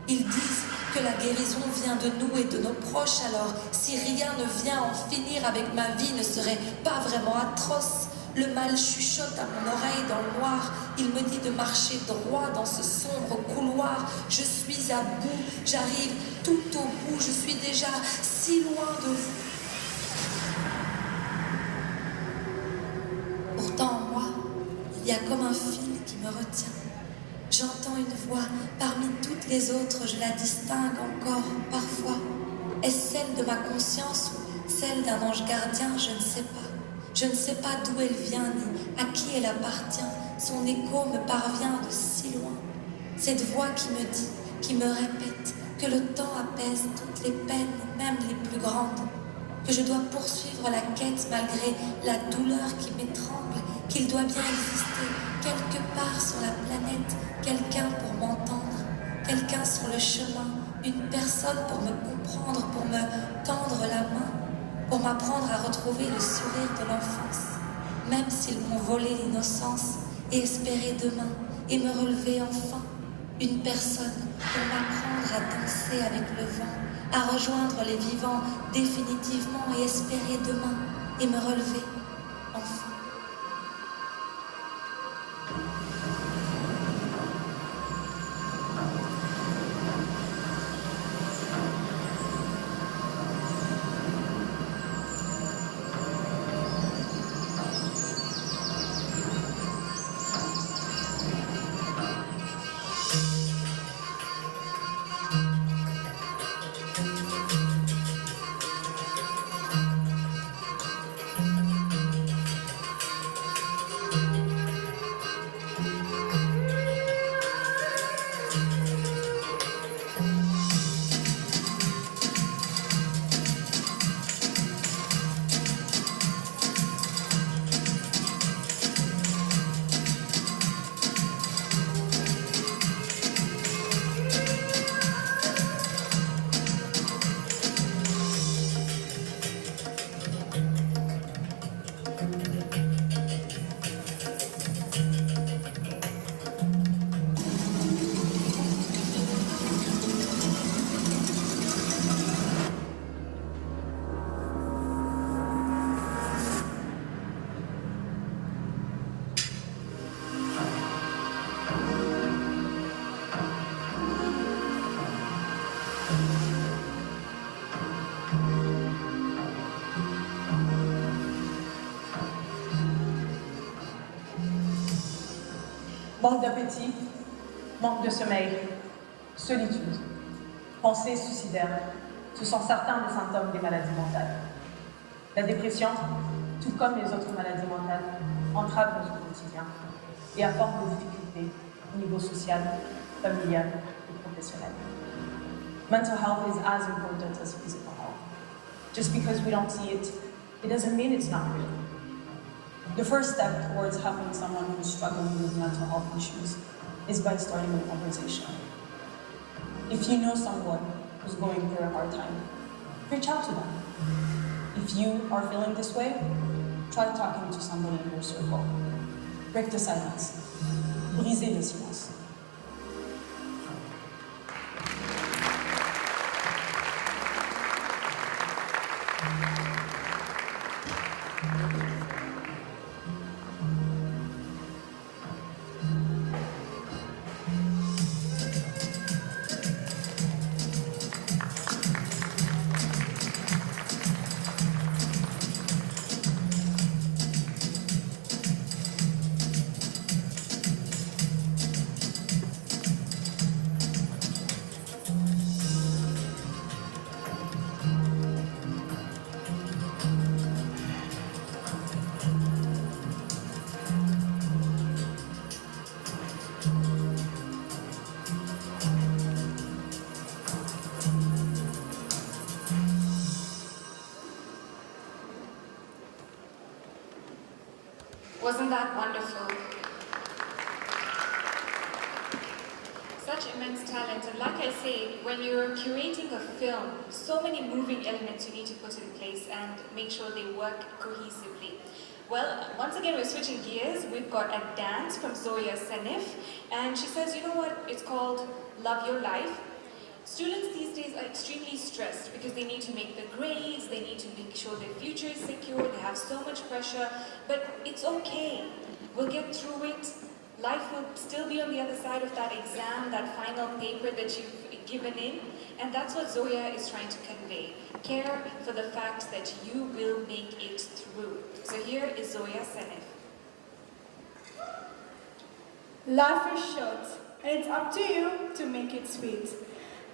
Ils disent que la guérison vient de nous et de nos proches, alors si rien ne vient en finir avec ma vie ne serait pas vraiment atroce. Le mal chuchote à mon oreille dans le noir, il me dit de marcher droit dans ce sombre couloir. Je suis à bout, j'arrive tout au bout, je suis déjà si loin de vous. Pourtant en moi, il y a comme un fil qui me retient. J'entends une voix, parmi toutes les autres, je la distingue encore parfois. Est-ce celle de ma conscience ou celle d'un ange gardien? Je ne sais pas. Je ne sais pas d'où elle vient ni à qui elle appartient. Son écho me parvient de si loin. Cette voix qui me dit, qui me répète que le temps apaise toutes les peines, même les plus grandes. Que je dois poursuivre la quête malgré la douleur qui m'étrangle. Qu'il doit bien exister quelque part sur la planète quelqu'un pour m'entendre, quelqu'un sur le chemin, une personne pour me comprendre, pour me tendre la main, pour m'apprendre à retrouver le sourire de l'enfance, même s'ils m'ont volé l'innocence, et espérer demain et me relever enfin. Une personne pour m'apprendre à danser avec le vent, à rejoindre les vivants définitivement et espérer demain et me relever enfin. Manque d'appétit, manque de sommeil, solitude, pensées suicidaires, ce sont certains des symptômes des maladies mentales. La dépression, tout comme les autres maladies mentales, entrave notre quotidien et apporte des difficultés au niveau social, familial et professionnel. Mental health is as important as physical health. Just because we don't see it, it doesn't mean it's not real. The first step towards helping someone who's struggling with mental health issues is by starting a conversation. If you know someone who's going through a hard time, reach out to them. If you are feeling this way, try talking to somebody in your circle. Break the silence. Brisez le silence. Wasn't that wonderful? Such immense talent, and like I say, when you're curating a film, so many moving elements you need to put in place and make sure they work cohesively. Well, once again, we're switching gears. We've got a dance from Zoya Senif, and she says, you know what, it's called Love Your Life. Students these days are extremely stressed because they need to make the grades, they need to make sure their future is secure, they have so much pressure, but it's okay. We'll get through it. Life will still be on the other side of that exam, that final paper that you've given in, and that's what Zoya is trying to convey. Care for the fact that you will make it through. So here is Zoya Senif. Life is short, and it's up to you to make it sweet.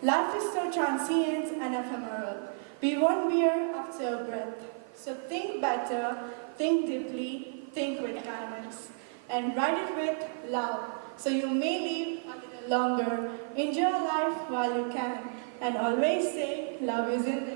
Life is so transient and ephemeral. We won't be here after a breath. So think better, think deeply, think with kindness, and write it with love, so you may live a little longer. Enjoy life while you can, and always say love is in the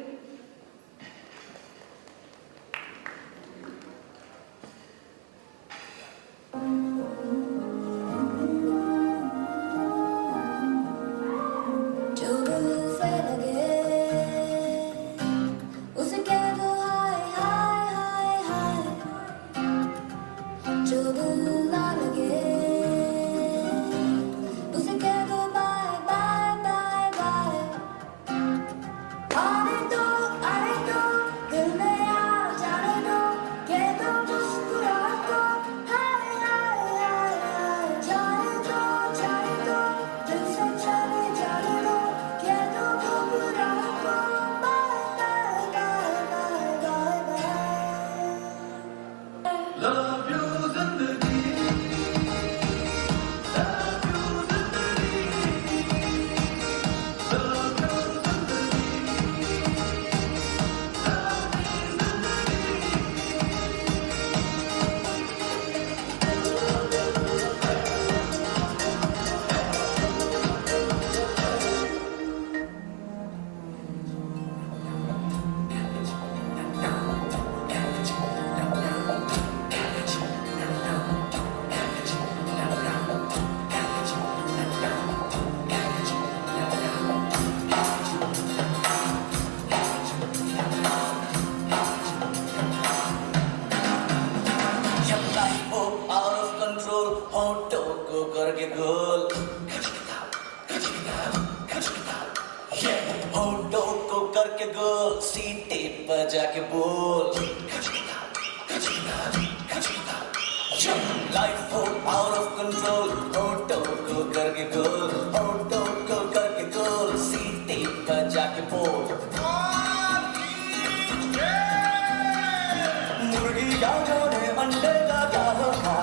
जोड़े अंडे का क्या होगा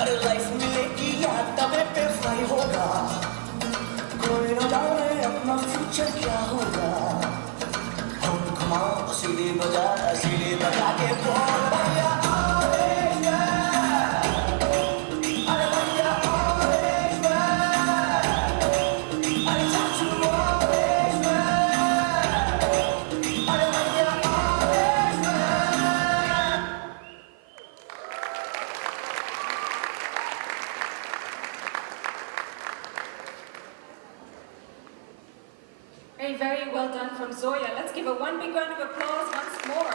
अरे life मिलेगी या तबे पे फ्राई होगा कोई न जाने अपना फ्यूचर क्या होगा हम घुमाओ सीढ़ी बजा के बोल भैया ऑरेंज अरे भैया ऑरेंज अरे चाचू ऑरेंज अरे भैया orange Very, very well done from Zoya. Let's give her one big round of applause once more.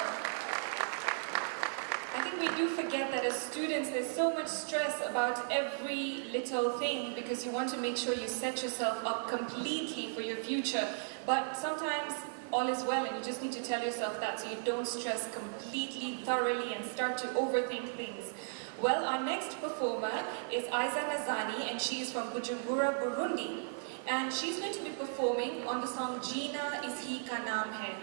I think we do forget that as students, there's so much stress about every little thing because you want to make sure you set yourself up completely for your future. But sometimes all is well and you just need to tell yourself that so you don't stress completely, thoroughly and start to overthink things. Well, our next performer is Aiza Nazani and she is from Bujumbura, Burundi. And she's going to be performing on the song Jeena Is Ka Naam Hai,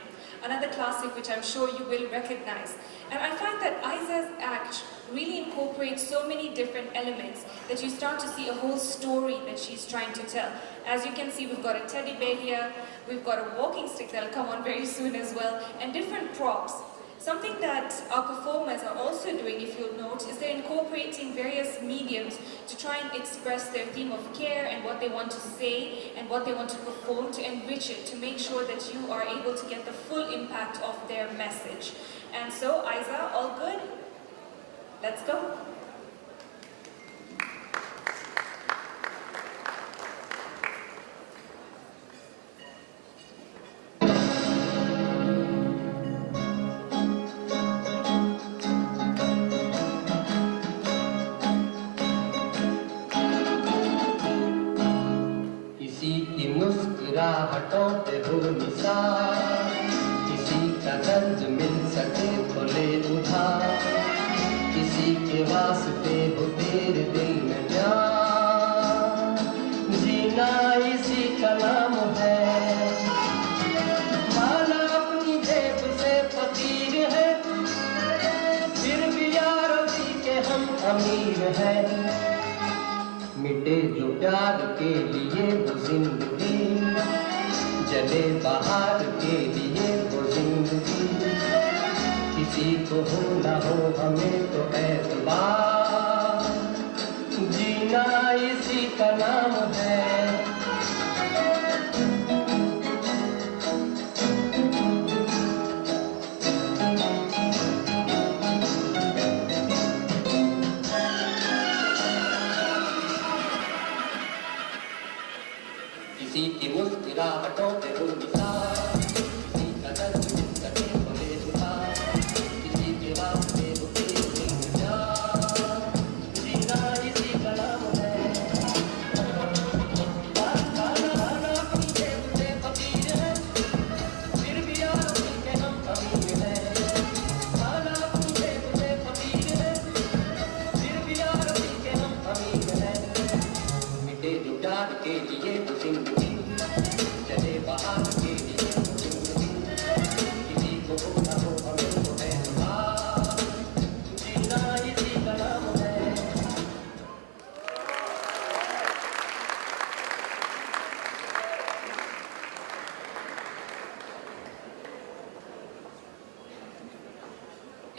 another classic which I'm sure you will recognize. And I find that Aiza's act really incorporates so many different elements that you start to see a whole story that she's trying to tell. As you can see, we've got a teddy bear here, we've got a walking stick that'll come on very soon as well, and different props. Something that our performers are also doing, if you'll note, is they're incorporating various mediums to try and express their theme of care and what they want to say and what they want to perform to enrich it, to make sure that you are able to get the full impact of their message. And so, Aiza, all good? Let's go. मुस्कुराहटों पे हो निसार किसी का कर्ज मिल सके तो ले उधार किसी के वास्ते हो तेरे दिल में प्यार जीना इसी का नाम है माना अपनी जेब से फकीर है फिर भी यारों के हम अमीर हैं मिटे जो प्यार के लिए वो जिंदगी जले बाहर के लिए वो जिंदगी किसी को हो ना हो हमें तो एतबार जीना इसी का नाम है किसी की मुस्कुराहटों पे हो निसार किसी का दर्द मिल सके तो ले उधार किसी के वास्ते हो तेरे दिल में प्यार जीना इसी का नाम है खाना अपनी जेब से फकीर है फिर भी यार के हम अमीर हैं खाना अपनी जेब से फकीर है फिर भी यार के हम अमीर हैं मिटे जो प्यार के लिए वो जिंदगी चले बाहर के लिए वो जिंदगी किसी को हो ना हो हमें तो एतबार जीना इसी का नाम है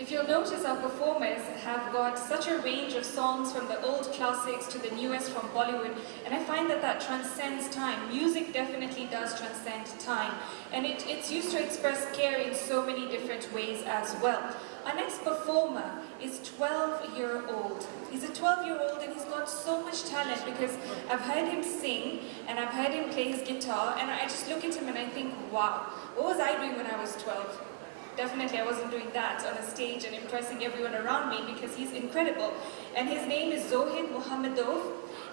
If you'll notice, our performers have got such a range of songs from the old classics to the newest from Bollywood, and I find that that transcends time. Music definitely does transcend time, and it's used to express care in so many different ways as well. Our next performer is 12-year-old. He's a 12-year-old and he's got so much talent because I've heard him sing and I've heard him play his guitar, and I just look at him and I think, wow, what was I doing when I was 12? Definitely I wasn't doing that on a stage and impressing everyone around me because he's incredible. And his name is Zohid Muhammadov,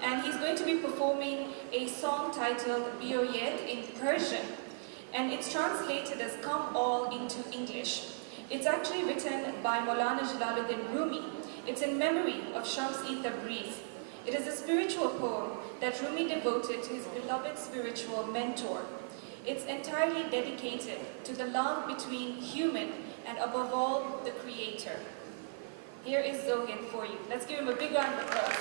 and he's going to be performing a song titled Biyoyed in Persian. And it's translated as Come All into English. It's actually written by Maulana Jalaluddin Rumi. It's in memory of Shams-e Tabriz. It is a spiritual poem that Rumi devoted to his beloved spiritual mentor. It's entirely dedicated to the love between human and above all, the Creator. Here is Zohin for you. Let's give him a big round of applause.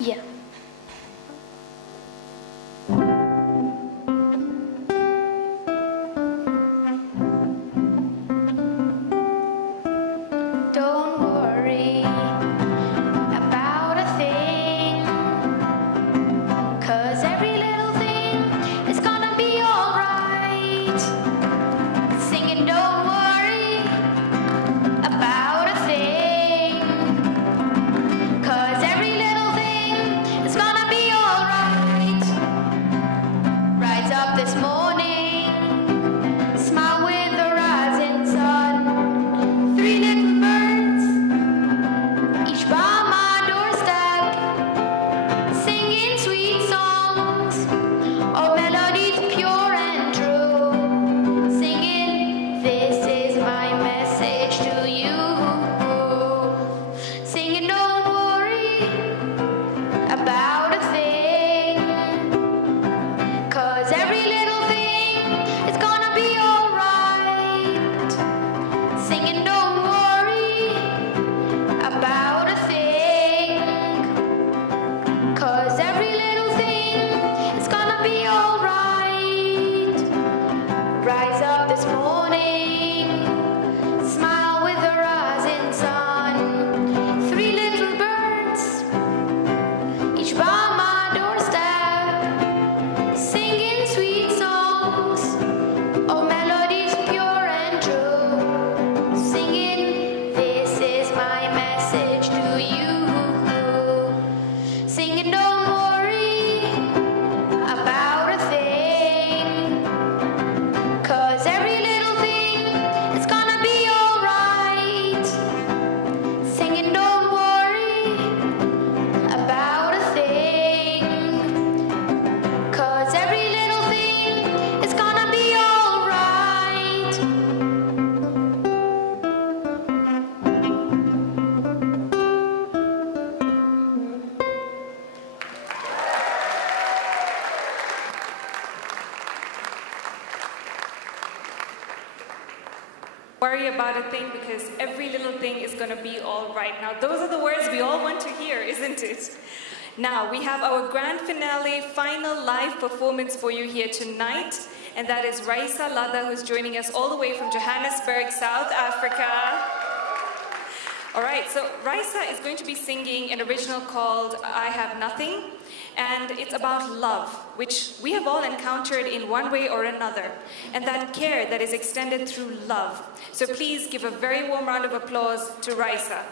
Yeah. Don't worry about a thing, 'cause every little thing is gonna be alright. Singing don't worry about a thing, 'cause every little thing worry about a thing because every little thing is going to be all right. Now, those are the words we all want to hear, isn't it? Now, we have our grand finale, final live performance for you here tonight, and that is Raisa Lada, who's joining us all the way from Johannesburg, South Africa. All right, so Raisa is going to be singing an original called I Have Nothing, and it's about love, which we have all encountered in one way or another, and that care that is extended through love. So please give a very warm round of applause to Raisa.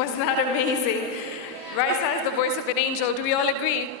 Wasn't that amazing? Raisa is the voice of an angel. Do we all agree?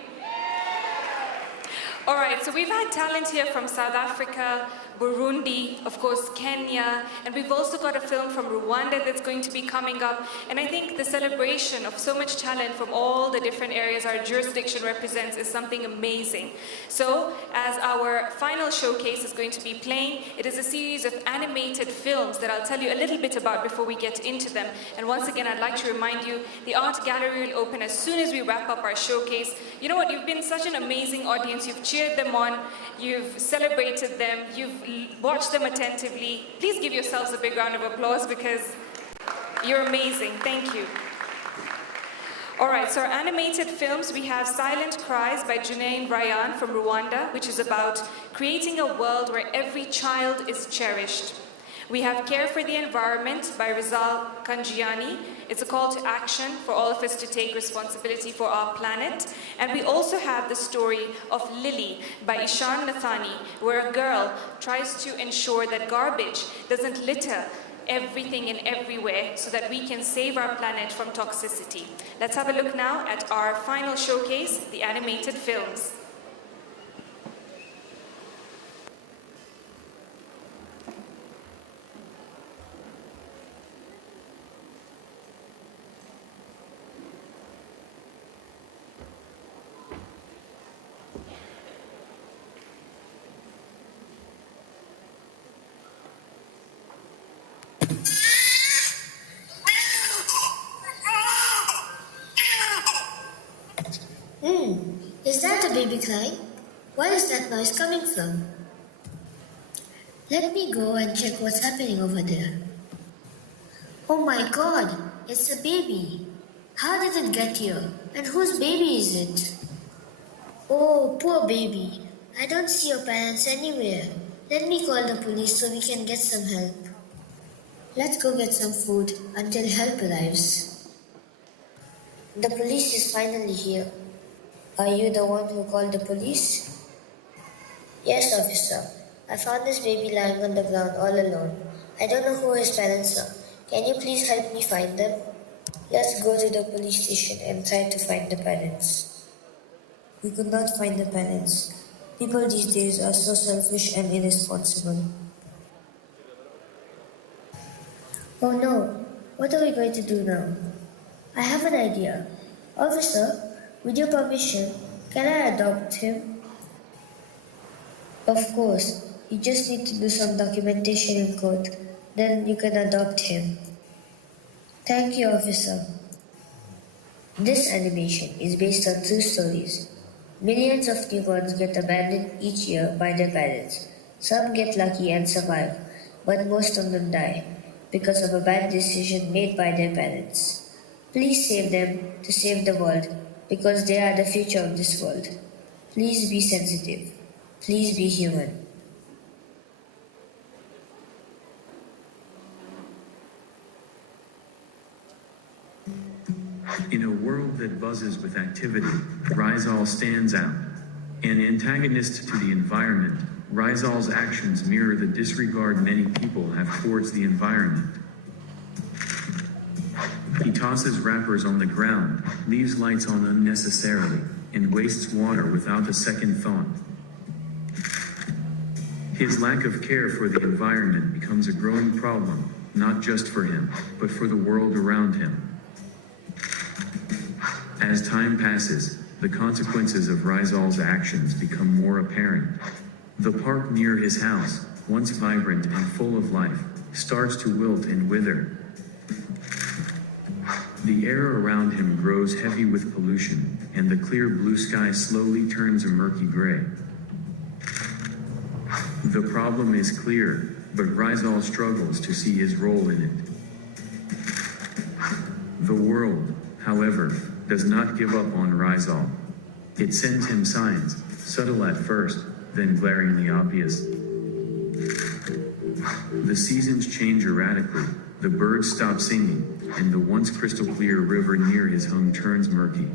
All right, so we've had talent here from South Africa, Burundi, of course, Kenya, and we've also got a film from Rwanda that's going to be coming up. And I think the celebration of so much talent from all the different areas our jurisdiction represents is something amazing. So, as our final showcase is going to be playing, it is a series of animated films that I'll tell you a little bit about before we get into them. And once again, I'd like to remind you, the art gallery will open as soon as we wrap up our showcase. You know what, you've been such an amazing audience. You've cheered them on, you've celebrated them, you've watched them attentively. Please give yourselves a big round of applause because You're amazing. Thank you. All right, so our animated films, we have Silent Cries by Junaid Ryan from Rwanda, which is about creating a world where every child is cherished. We have Care for the Environment by Rizal Kanjiani. It's a call to action for all of us to take responsibility for our planet. And we also have the story of Lily by Ishan Nathani, where a girl tries to ensure that garbage doesn't litter everything and everywhere so that we can save our planet from toxicity. Let's have a look now at our final showcase, the animated films. Is that a baby crying? Where is that noise coming from? Let me go and check what's happening over there. Oh my god, it's a baby. How did it get here? And whose baby is it? Oh, poor baby. I don't see your parents anywhere. Let me call the police so we can get some help. Let's go get some food until help arrives. The police is finally here. Are you the one who called the police? Yes, officer. I found this baby lying on the ground all alone. I don't know who his parents are. Can you please help me find them? Let's go to the police station and try to find the parents. We could not find the parents. People these days are so selfish and irresponsible. Oh no, what are we going to do now? I have an idea. Officer, with your permission, can I adopt him? Of course, you just need to do some documentation in court, then you can adopt him. Thank you, officer. This animation is based on true stories. Millions of newborns get abandoned each year by their parents. Some get lucky and survive, but most of them die because of a bad decision made by their parents. Please save them to save the world, because they are the future of this world. Please be sensitive. Please be human. In a world that buzzes with activity, Rizal stands out. An antagonist to the environment, Rizal's actions mirror the disregard many people have towards the environment. He tosses wrappers on the ground, leaves lights on unnecessarily, and wastes water without a second thought. His lack of care for the environment becomes a growing problem, not just for him, but for the world around him. As time passes, the consequences of Rizal's actions become more apparent. The park near his house, once vibrant and full of life, starts to wilt and wither. The air around him grows heavy with pollution, and the clear blue sky slowly turns a murky gray. The problem is clear, but Rizal struggles to see his role in it. The world, however, does not give up on Rizal. It sends him signs, subtle at first, then glaringly obvious. The seasons change erratically, the birds stop singing, and the once crystal clear river near his home turns murky.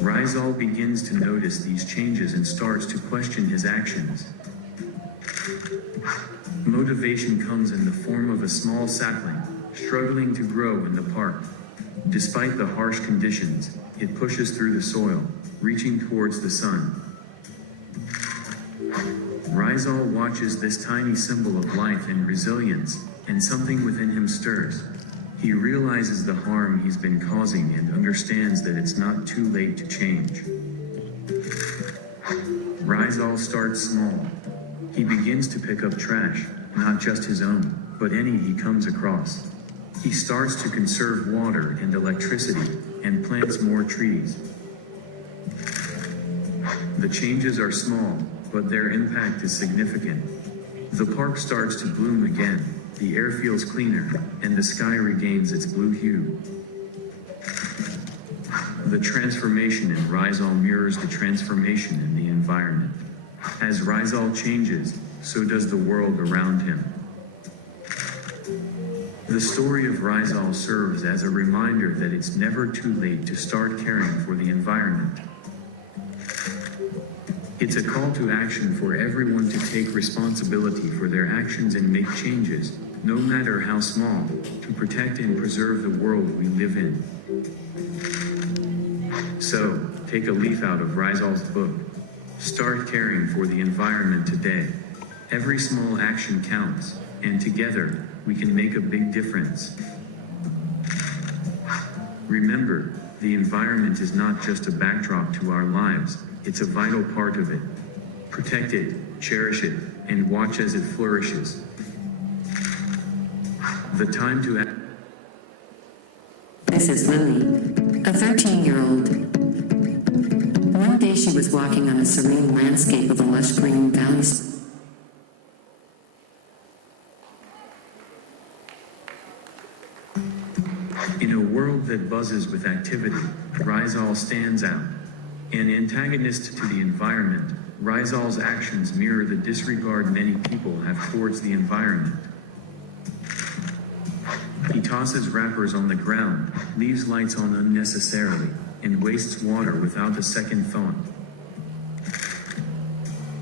Rizal begins to notice these changes and starts to question his actions. Motivation comes in the form of a small sapling, struggling to grow in the park. Despite the harsh conditions, it pushes through the soil, reaching towards the sun. Rizal watches this tiny symbol of life and resilience, and something within him stirs. He realizes the harm he's been causing and understands that it's not too late to change. Rizal starts small. He begins to pick up trash, not just his own, but any he comes across. He starts to conserve water and electricity, and plants more trees. The changes are small, but their impact is significant. The park starts to bloom again, the air feels cleaner, and the sky regains its blue hue. The transformation in Rizal mirrors the transformation in the environment. As Rizal changes, so does the world around him. The story of Rizal serves as a reminder that it's never too late to start caring for the environment. It's a call to action for everyone to take responsibility for their actions and make changes, no matter how small, to protect and preserve the world we live in. So, take a leaf out of Rizal's book. Start caring for the environment today. Every small action counts, and together, we can make a big difference. Remember, the environment is not just a backdrop to our lives, it's a vital part of it. Protect it, cherish it, and watch as it flourishes. The time to act. This is Lily, a 13-year-old. One day she was walking on a serene landscape of a lush green valley. In a world that buzzes with activity, Rizal stands out. An antagonist to the environment, Rizal's actions mirror the disregard many people have towards the environment. He tosses wrappers on the ground, leaves lights on unnecessarily, and wastes water without a second thought.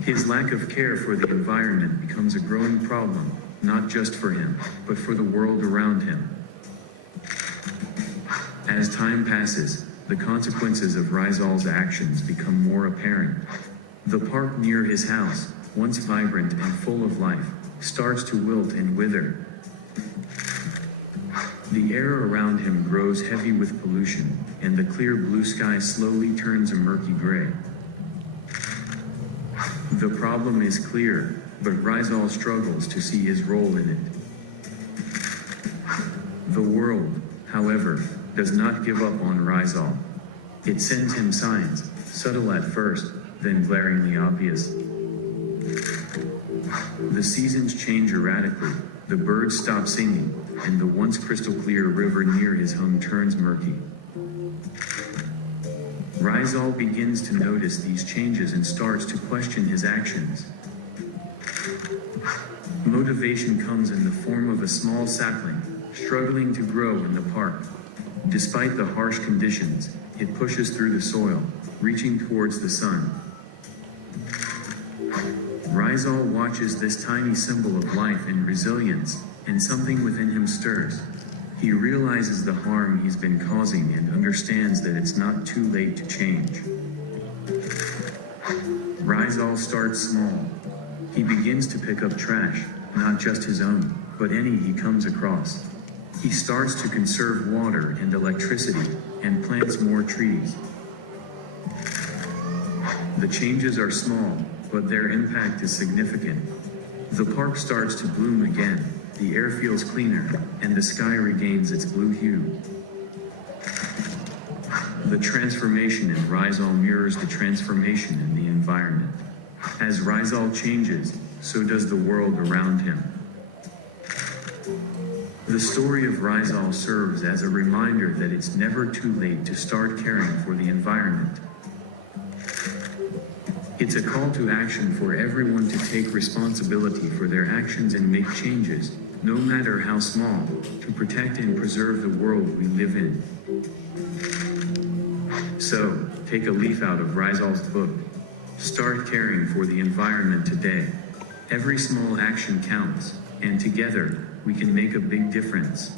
His lack of care for the environment becomes a growing problem, not just for him, but for the world around him. As time passes, the consequences of Rizal's actions become more apparent. The park near his house, once vibrant and full of life, starts to wilt and wither. The air around him grows heavy with pollution, and the clear blue sky slowly turns a murky gray. The problem is clear, but Rizal struggles to see his role in it. The world, however, does not give up on Rizal. It sends him signs, subtle at first, then glaringly obvious. The seasons change erratically, the birds stop singing, and the once crystal clear river near his home turns murky. Rizal begins to notice these changes and starts to question his actions. Motivation comes in the form of a small sapling, struggling to grow in the park. Despite the harsh conditions, it pushes through the soil, reaching towards the sun. Rizal watches this tiny symbol of life and resilience, and something within him stirs. He realizes the harm he's been causing and understands that it's not too late to change. Rizal starts small. He begins to pick up trash, not just his own, but any he comes across. He starts to conserve water and electricity, and plants more trees. The changes are small, but their impact is significant. The park starts to bloom again, the air feels cleaner, and the sky regains its blue hue. The transformation in Rizal mirrors the transformation in the environment. As Rizal changes, so does the world around him. The story of Rizal serves as a reminder that it's never too late to start caring for the environment. It's a call to action for everyone to take responsibility for their actions and make changes, no matter how small, to protect and preserve the world we live in. So, take a leaf out of Rizal's book. Start caring for the environment today. Every small action counts, and together, we can make a big difference.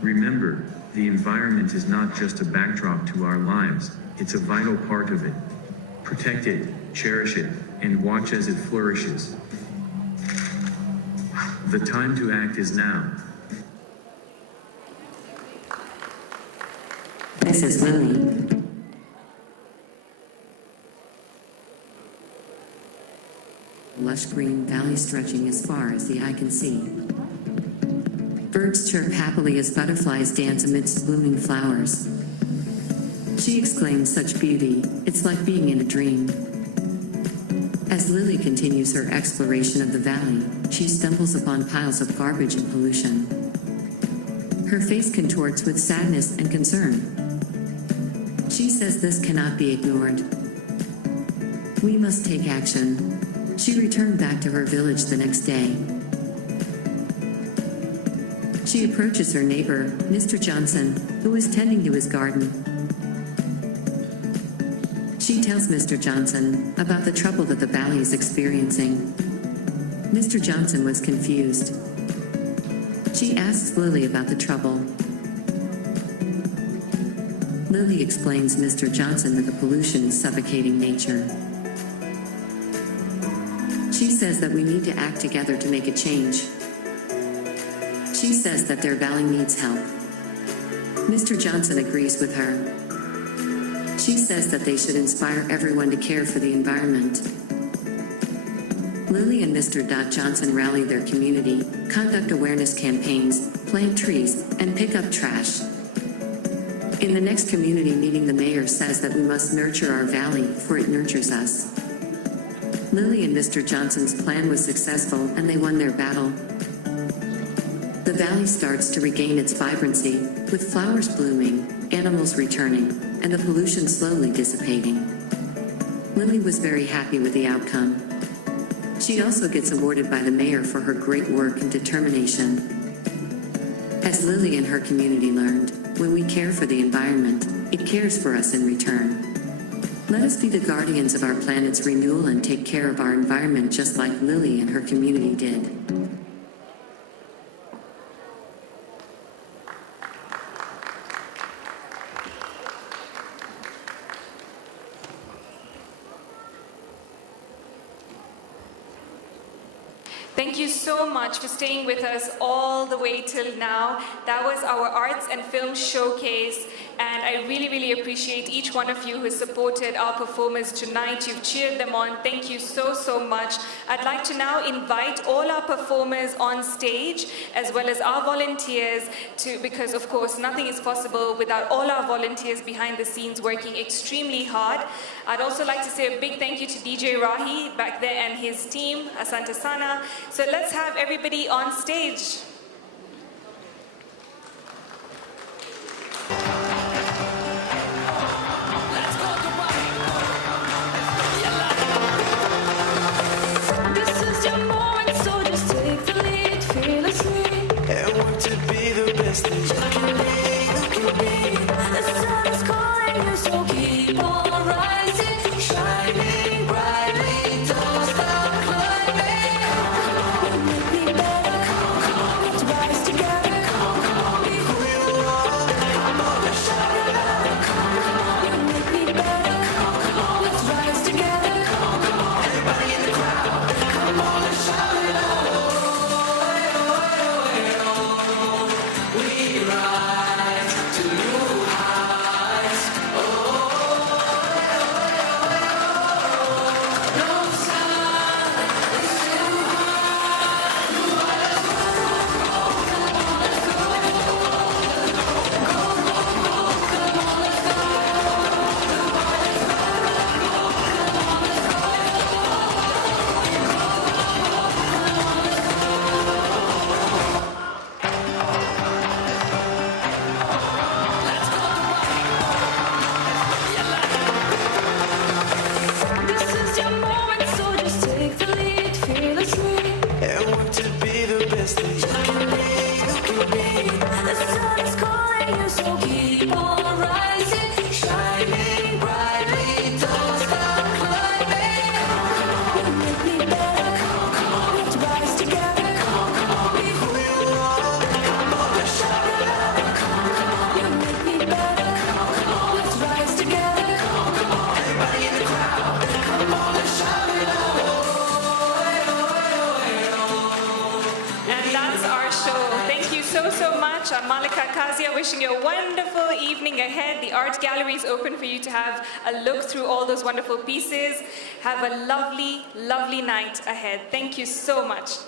Remember, the environment is not just a backdrop to our lives, it's a vital part of it. Protect it, cherish it, and watch as it flourishes. The time to act is now. This is Lily. Lush green valley stretching as far as the eye can see. Birds chirp happily as butterflies dance amidst blooming flowers. She exclaims, "Such beauty, it's like being in a dream." As Lily continues her exploration of the valley, she stumbles upon piles of garbage and pollution. Her face contorts with sadness and concern. She says this cannot be ignored. We must take action. She returned back to her village the next day. She approaches her neighbor, Mr. Johnson, who is tending to his garden. She tells Mr. Johnson about the trouble that the valley is experiencing. Mr. Johnson was confused. She asks Lily about the trouble. Lily explains Mr. Johnson that the pollution is suffocating nature. She says that we need to act together to make a change. She says that their valley needs help. Mr. Johnson agrees with her. She says that they should inspire everyone to care for the environment. Lily and Mr. Johnson rally their community, conduct awareness campaigns, plant trees, and pick up trash. In the next community meeting, the mayor says that we must nurture our valley, for it nurtures us. Lily and Mr. Johnson's plan was successful and they won their battle. The valley starts to regain its vibrancy, with flowers blooming, animals returning, and the pollution slowly dissipating. Lily was very happy with the outcome. She also gets awarded by the mayor for her great work and determination. As Lily and her community learned, when we care for the environment, it cares for us in return. Let us be the guardians of our planet's renewal and take care of our environment just like Lily and her community did. Thank you so much for staying with us all the way till now. That was our arts and film showcase, and I really, really appreciate each one of you who supported our performers tonight. You've cheered them on. Thank you so, so much. I'd like to now invite all our performers on stage, as well as our volunteers, because of course nothing is possible without all our volunteers behind the scenes working extremely hard. I'd also like to say a big thank you to DJ Rahi back there and his team, Asante Sana. So let's have everybody on stage. This is your moment, so just take the lead fearlessly. And work to be the best that you can be. The sun is calling you, so keep on rising, shining brightly. Don't stop climbing. You make me better. Let's rise together. Be who you are. Come on, let's shout it out. You make me better. Let's rise together. Everybody in the crowd, come on, let's shout it out. We rise to new heights. No sun is too This is your moment, so just take the lead fearlessly. And work to be the best that you can be. The sun is calling you, so keep on rising, shining brightly. Don't stop climbing. You make me better. Let's rise together. Be who you are. Come on, let's shout it out. You make me better. Let's rise together. Everybody in the crowd, come on, let's shout it out. And that's our show. Thank you so, so much. I'm Malika Kazia, wishing you a wonderful evening ahead. The art gallery is open for you to have a look through all those wonderful pieces. Have a lovely, lovely night ahead. Thank you so much.